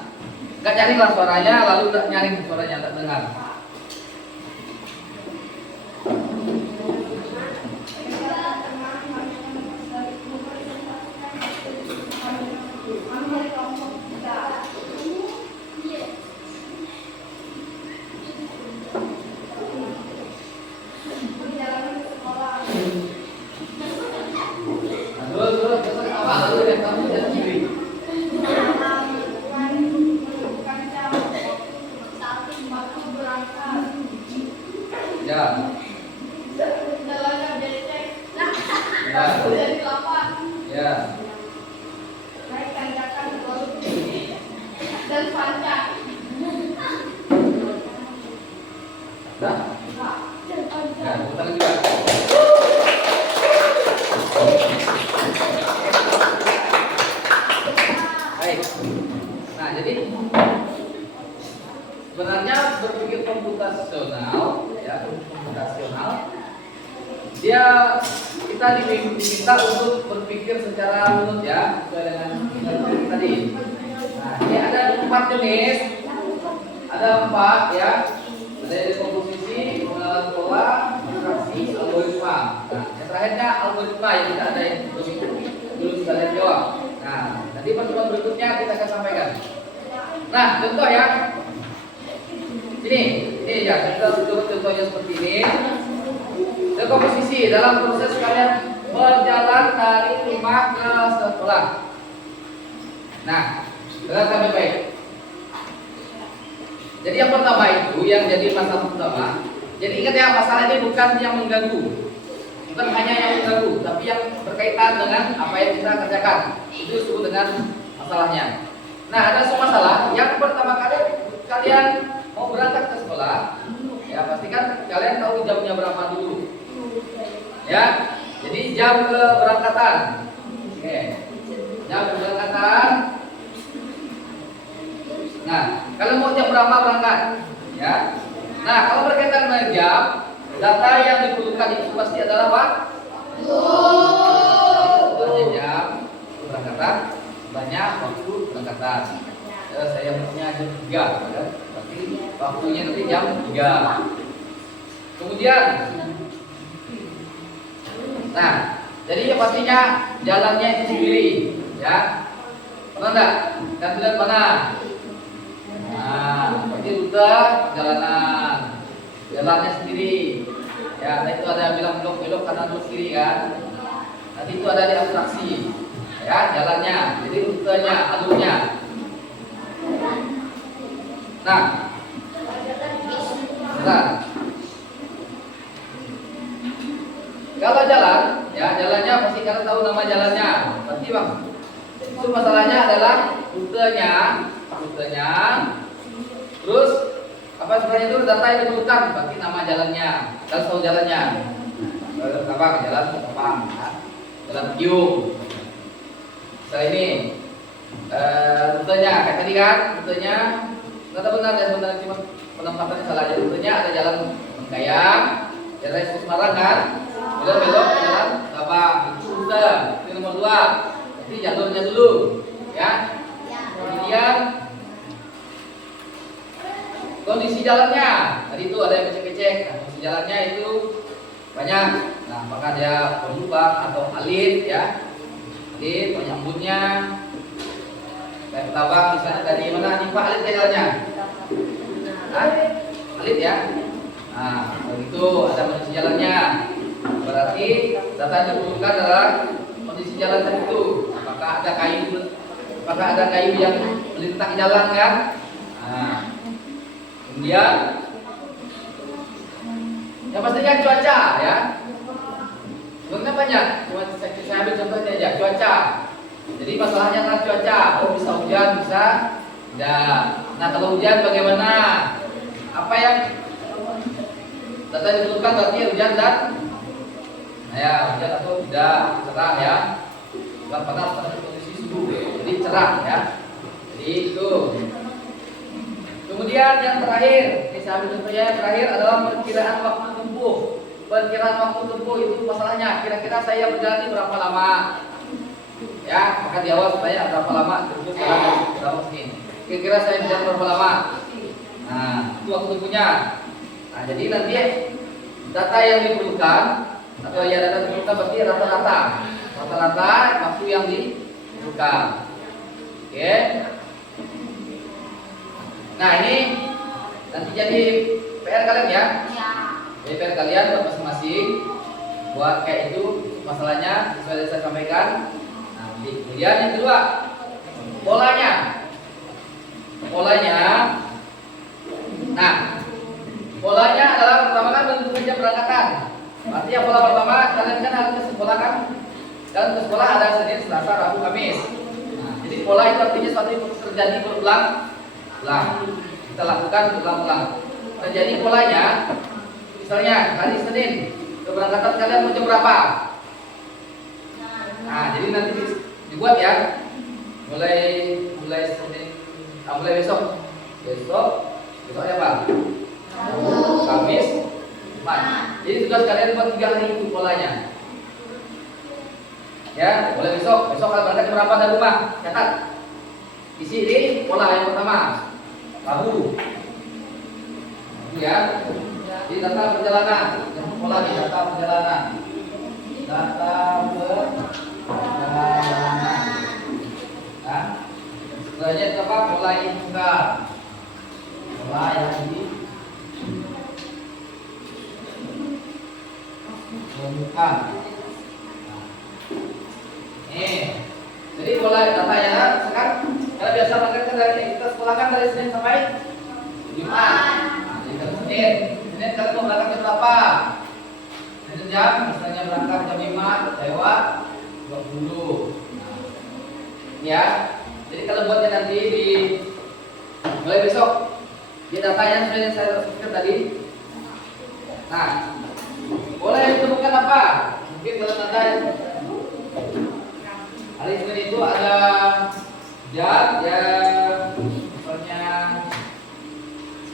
Enggak carilah suaranya, lalu enggak nyaring suaranya, enggak dengar. Nah, jadi sebenarnya berpikir komputasional, dia kita diminta untuk berpikir secara runut ya, sesuai dengan tadi. Nah, ini ada 4 jenis, ada 4 ya, ada dari komposisi, pengenalan pola, abstraksi, algoritma. Nah, yang terakhirnya algoritma yang tidak ada yang dulu sudah lihat jawab. Nah, nanti pertemuan berikutnya kita akan sampaikan. Nah, contoh ya. Ini ya, kita coba contohnya seperti ini. Dekomposisi dalam proses kalian berjalan dari rumah ke sekolah. Nah, dengarkan baik-baik. Jadi yang pertama itu, yang jadi masalah pertama. Jadi ingat ya, masalah ini bukan yang mengganggu, bukan hanya yang mengganggu, tapi yang berkaitan dengan apa yang kita kerjakan. Itu disebut dengan masalahnya. Nah, ada sebuah masalah. Yang pertama kali kalian mau berangkat ke sekolah, ya pastikan kalian tahu jamnya berapa dulu. Ya, jadi jam keberangkatan. Oke, jam keberangkatan. Nah, kalian mau jam berapa berangkat? Ya. Nah, kalau berkaitan dengan jam, data yang diperlukan itu pasti adalah waktu. Jam keberangkatan banyak waktu keberangkatan. Saya punya jam 3, ya. Berarti waktunya nanti jam 3. Kemudian, nah, jadi ya pastinya jalannya itu sendiri, ya. Pernah enggak? Kan lihat mana? Nah, berarti rute jalanan, jalannya sendiri. Ya, nah itu ada yang bilang belok kanan terus kiri kan. Nanti itu ada di abstraksi, ya jalannya, jadi rutenya, alurnya. Nah, bentar. Kalau jalan, ya jalannya pasti kalian tahu nama jalannya. Berarti bang, itu masalahnya adalah rutenya, terus apa sebenarnya itu data yang diperlukan, berarti nama jalannya, dan tahu jalannya. Apa jalan apa? Jalan Piung. Setelah ini rutenya, kayak tadi kan, rutenya ternyata benar ya sebenarnya cuma penempatannya salah aja. Rutenya ada jalan Mengkayang, jalan Raya Semarang kan, kemudian belok ke jalan Sabang, itu rute, itu nomor 2. Jadi jalurnya dulu, ya. Kemudian kondisi jalannya, tadi itu ada yang becek-becek. Nah, kondisi jalannya itu banyak. Nah, apakah dia berlubang atau alit, ya? Alit, penyambutnya. Kayak Ketabang misalnya dari mana nih Pak alit jalannya? Hah? Alit ya? Nah, begitu ada kondisi jalannya. Berarti data yang diperlukan adalah kondisi jalan itu. Apakah ada kayu yang melintang jalan kan? Nah, kemudian yang pastinya cuaca ya. Sebenarnya banyak. Cuma saya ambil contohnya aja cuaca. Jadi masalahnya adalah cuaca. Oh bisa hujan, bisa tidak. Nah kalau hujan bagaimana? Apa yang data yang diperlukan berarti hujan dan hujan atau tidak cerah ya. Bukan panas pada kondisi suhu. Jadi cerah ya. Jadi itu. Kemudian yang terakhir, ini saya ambil contohnya yang terakhir adalah perkiraan waktu tempuh. Perkiraan waktu tempuh itu masalahnya. Kira-kira saya berjalan ini berapa lama? Ya, maka di awal saya berapa lama? Terus sekarang berapa sini? Kira-kira saya berjalan berapa lama? Nah, itu waktu tempuhnya. Nah, jadi nanti data yang diperlukan atau ya data diperlukan berarti rata-rata waktu yang diperlukan. Oke. Nah ini nanti jadi PR kalian ya. Jadi PR kalian buat masing-masing. Buat kayak itu masalahnya sesuai saya sampaikan. Nah, kemudian yang kedua polanya. Nah polanya adalah pertama kan bentuk jam berangkatan. Artinya pola pertama kalian kan harus ke sekolah kan. Dan ke sekolah ada Senin, Selasa, Rabu, Kamis. Nah, jadi pola itu artinya suatu yang terjadi berulang. Kita lakukan berulang-ulang. Terjadi polanya, misalnya hari Senin keberangkatan kalian mau jam berapa? Nah, jadi nanti dibuat ya. Mulai Senin, mulai besok apa? Kamis, Jumat. Jadi tugas kalian buat 3 hari itu polanya. Ya, mulai besok kalian berangkat jam berapa dari rumah? Catat. Isi ini pola yang pertama. Rabu, ya, di data perjalanan, yang pola di data perjalanan, nah, selanjutnya itu apa? Pola yang tunggal, pola yang ini, permukaan. Jadi pola datanya sekarang kalau biasa berangkat dari kita sekolahkan dari Senin sampai Jumat. Jadi kalau Senin kalian mau berangkat jam berapa? Senin jam, misalnya berangkat jam 5 lewat 20. Ya. Jadi kalau buatnya nanti di mulai besok di datanya sudah yang saya sebutkan tadi. Nah, boleh ditemukan apa? Mungkin kalau ada hari Senin itu ada jam ya misalnya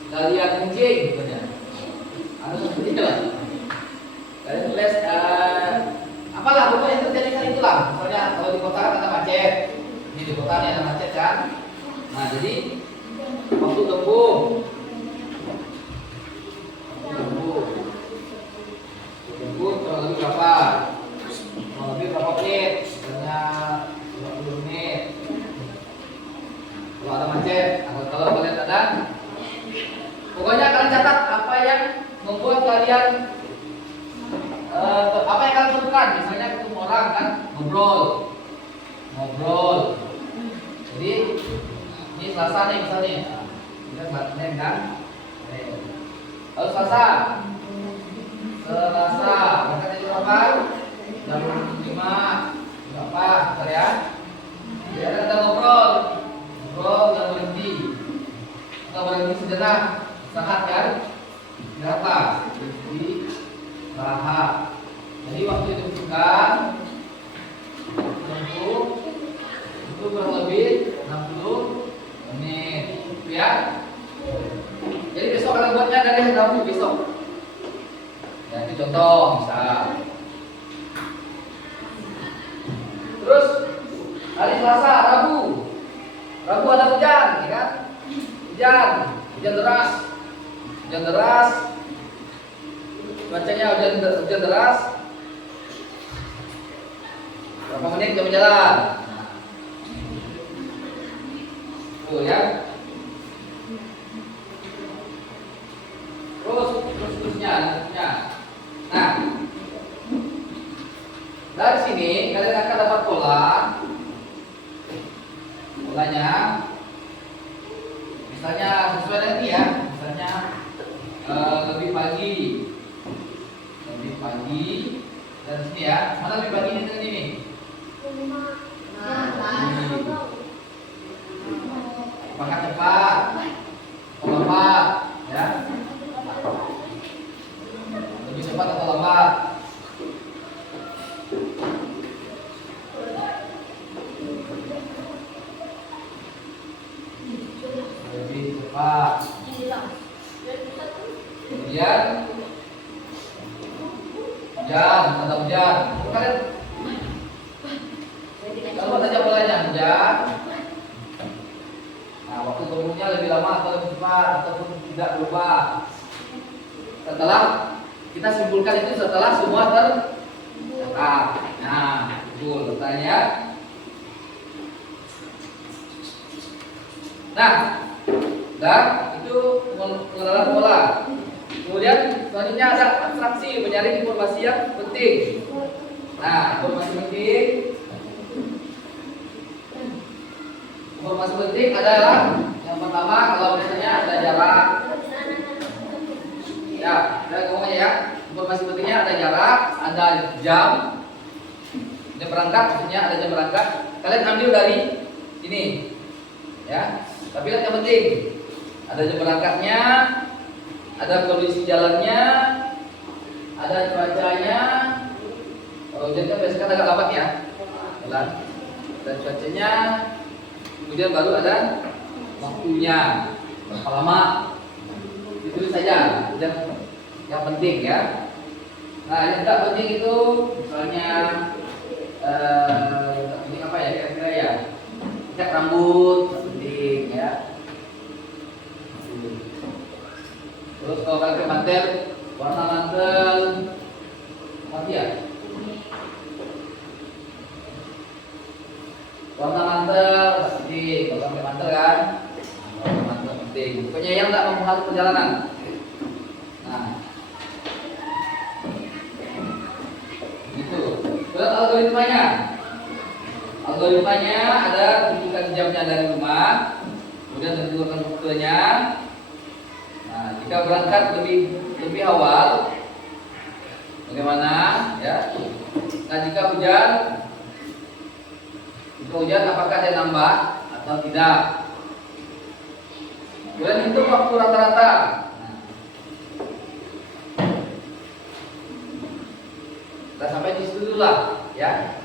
galian kencing misalnya atau seperti itu lah. Kalian tulis apalah pokoknya itu jadi kan itulah. Misalnya kalau di kota kan ada macet, ini di kota ada macet kan. Nah jadi waktu tempuh yang membuat kalian apa yang kalian lakukan? Misalnya ketemu orang kan, ngobrol. Jadi ini Selasa nih misalnya, kita Senin kan. Lalu Selasa, mereka tadi berapa? Jam 5, berapa? Bentar ya. Jadi ada kita ngobrol dan berhenti sejenak, istirahat kan? Berapa? Istirahat. Jadi waktu itu bukan itu kurang lebih 60 menit, ya. Jadi besok kalian buatnya dari hari Rabu besok. Ya, itu contoh misal. Terus hari Selasa, Rabu ada hujan, ya kan? Hujan deras. Cuacanya hujan deras. Berapa menit kamu jalan? Tuh ya. Terusnya. Nah, dari sini kalian akan dapat polanya. Misalnya sesuai dengan ini ya. Misalnya lebih pagi dan sini ya. Mana lebih pagi ini dan ini? Apakah cepat? Lambat, ya? Lebih cepat atau lambat? Lebih cepat. Kemudian hujan. Kalian kalau saja polanya hujan. Nah, waktu turunnya lebih lama atau lebih cepat ataupun tidak berubah. Setelah kita simpulkan itu setelah semua tercatat. Nah, betul bertanya. Nah, dan itu pengenalan pola. Kemudian selanjutnya ada abstraksi, menyaring informasi yang penting. Nah, informasi penting adalah yang pertama kalau misalnya ada jarak. Ya, saya ngomongnya ya. Informasi pentingnya ada jarak, ada jam berangkat, maksudnya ada jam berangkat. Kalian ambil dari ini, ya. Tapi lihat yang penting, ada jam berangkatnya, ada kondisi jalannya, ada cuacanya. Kalau hujan kan biasanya agak lambat ya, jalan. Dan cuacanya, kemudian baru ada waktunya, berapa lama. Itu saja yang penting ya. Nah, yang tidak penting itu misalnya ini apa ya kira-kira ya? Cat rambut penting ya. Terus kalau pakai mantel, warna mantel apa ya? Warna mantel penting. Kalau pakai mantel kan, warna mantel penting. Pokoknya yang tidak mempengaruhi perjalanan. Nah, gitu. Terus algoritmanya ada tunjukkan jamnya dari rumah, kemudian tentukan waktunya. Nah, jika berangkat lebih awal, bagaimana? Ya. Nah, jika hujan, apakah dia nambah atau tidak? Kemudian hitung waktu rata-rata. Kita sampai di situ dulu lah, ya.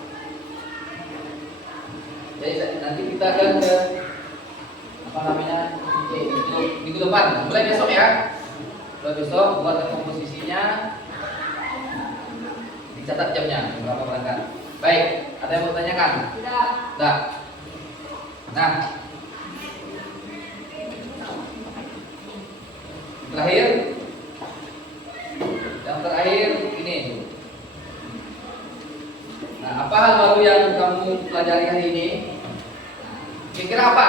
Jadi nanti kita akan ke minggu depan, mulai besok ya. Mulai besok buat komposisinya, dicatat jamnya berapa berangkat. Baik, ada yang mau tanyakan? Tidak. Nah, yang terakhir ini. Nah, apa hal baru yang kamu pelajari hari ini? Kira-kira apa?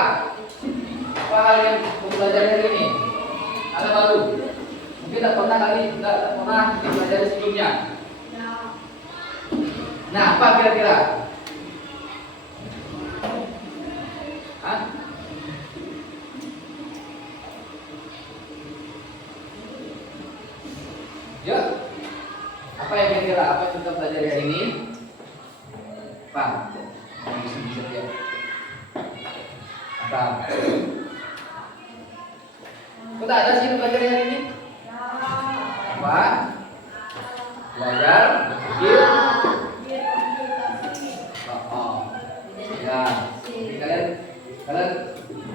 Apa hal yang kamu pelajari hari ini? Ada baru? Mungkin ada pelajari sebelumnya? Nah, apa kira-kira? Hah? Ya, apa yang kira-kira? Apa yang kita pelajari hari ini? Apa? Bisa ya. Apa? Kita ada sih belajar hari ini? Apa? Belajar, berpikir. Oh. Ya. Jadi kalian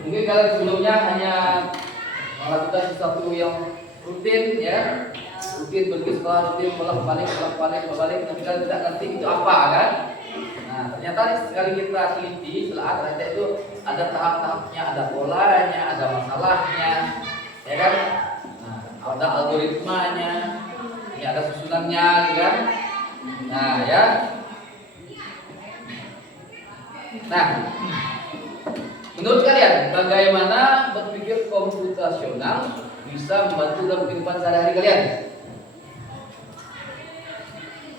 mungkin kalian sebelumnya hanya melakukan sesuatu yang rutin ya. Rutin pergi sekolah, rutin bolak-balik, tapi kalian tidak ngerti itu apa kan? Nah, ternyata sekali kita teliti, setelah ternyata itu ada tahap-tahapnya, ada polanya, ada masalahnya, ya kan? Nah, ada algoritmanya, ini ada susunannya, gitu kan? Nah, ya. Nah, menurut kalian bagaimana berpikir komputasional bisa membantu dalam kehidupan sehari-hari kalian?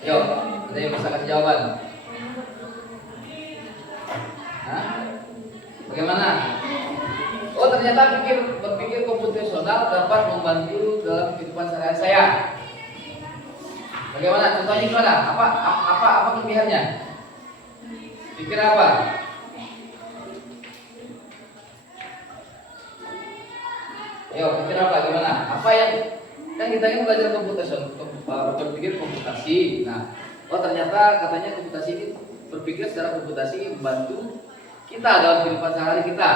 Yuk, ada yang bisa kasih jawaban? Hah? Bagaimana? Oh, ternyata berpikir komputasional dapat membantu dalam kehidupan sehari-hari saya. Bagaimana? Contohnya gimana? Apa kelebihannya? Pikir apa? Ayo, pikir apa? Gimana? Apa yang kan kita kan belajar berpikir komputasi. Nah, oh ternyata katanya komputasi ini berpikir secara komputasi membantu kita dalam kehidupan sehari-hari kita.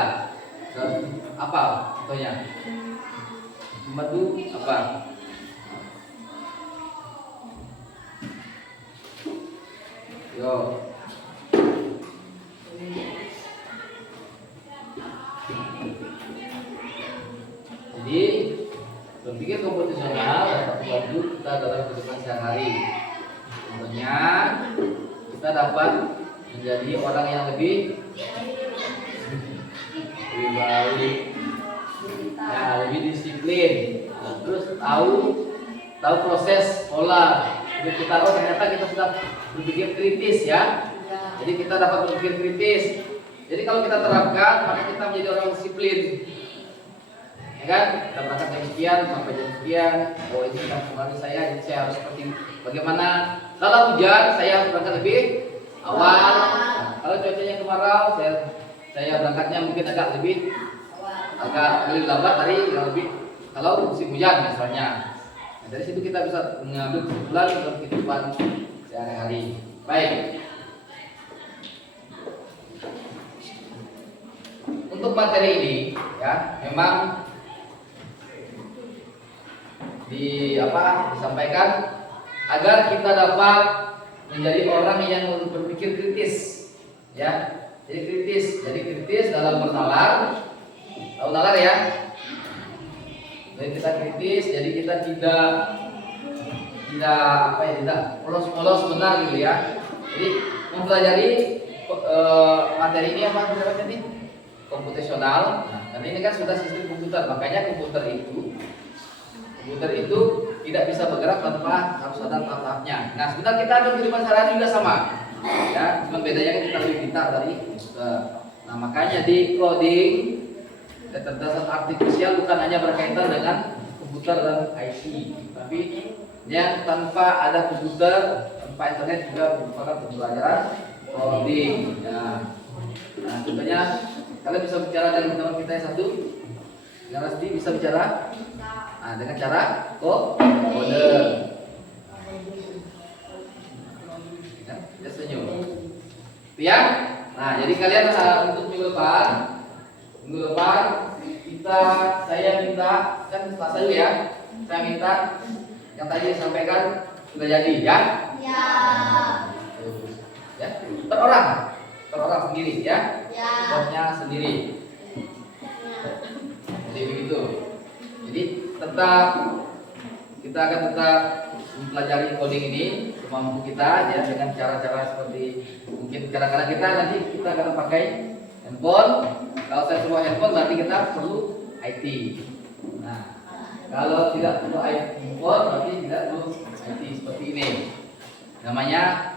Apa contohnya? Membantu apa? Yo. Jadi berpikir komputasional dapat membantu kita dalam kehidupan sehari-hari. Contohnya kita dapat menjadi orang yang lebih baik, ya, lebih disiplin. Nah, terus tahu proses pola. Jadi kita ternyata kita sudah berpikir kritis ya. Jadi kita dapat berpikir kritis. Jadi kalau kita terapkan maka kita menjadi orang disiplin. Ya kan? Kita berangkat jam sekian sampai jam sekian. Oh ini sudah kemarin saya, jadi saya harus seperti bagaimana. Kalau hujan saya harus berangkat lebih awal. Nah, kalau cuacanya kemarau saya berangkatnya mungkin agak lebih lambat dari yang lebih kalau musim hujan misalnya. Nah, dari situ kita bisa mengambil kesimpulan dalam kehidupan sehari-hari. Baik. Untuk materi ini ya memang disampaikan agar kita dapat menjadi orang yang berpikir kritis ya. Jadi kritis dalam bernalar. Tahu nalar ya? Jadi kita kritis, jadi kita tidak polos-polos benar gitu ya. Jadi mempelajari materi ini apa namanya ini? Komputasional. Nah, karena ini kan sudah sistem komputer, makanya komputer itu tidak bisa bergerak tanpa harus ada tahap-tahapnya. Nah, sebenarnya kita dalam kehidupan sehari-hari juga sama. Ya, cuma bedanya kan kita lebih pintar dari komputer. Nah, makanya di coding kecerdasan artifisial bukan hanya berkaitan dengan komputer dan IT, tapi yang tanpa ada komputer, tanpa internet juga merupakan pembelajaran coding. Ya. Nah, contohnya kalian bisa bicara dengan teman kita yang satu, yang pasti bisa bicara. Nah, dengan cara kode. Ya, senyum. Ya. Nah, jadi kalian untuk minggu depan saya minta kan kelas saya ya. Saya minta yang tadi disampaikan sudah jadi ya. Ya. Ya, per orang sendiri ya. Buatnya sendiri. Jadi begitu. Jadi kita akan tetap mempelajari coding ini semampu kita ya dengan cara-cara seperti mungkin kadang-kadang kita akan pakai handphone. Kalau saya semua handphone berarti kita perlu IT. Nah, kalau tidak perlu handphone berarti tidak perlu seperti ini. Namanya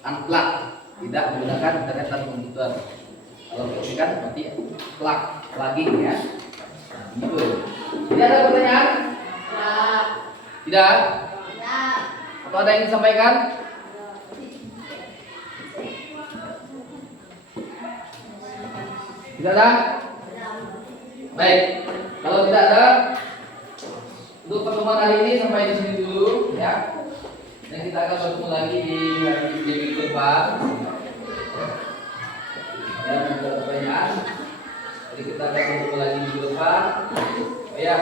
unplug, tidak menggunakan internet dan komputer. Kalau kan berarti plugging ya. Gitu. Tidak ada pertanyaan? Tidak. Atau ada yang disampaikan? Tidak ada? Baik. Kalau tidak ada, untuk pertemuan hari ini sampai di sini dulu ya. Dan kita akan bertemu lagi di minggu depan. Dan ada pertanyaan. Jadi kita akan bertemu lagi minggu depan. Oh ya.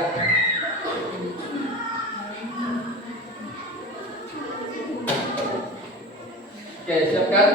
Oke, siapkan.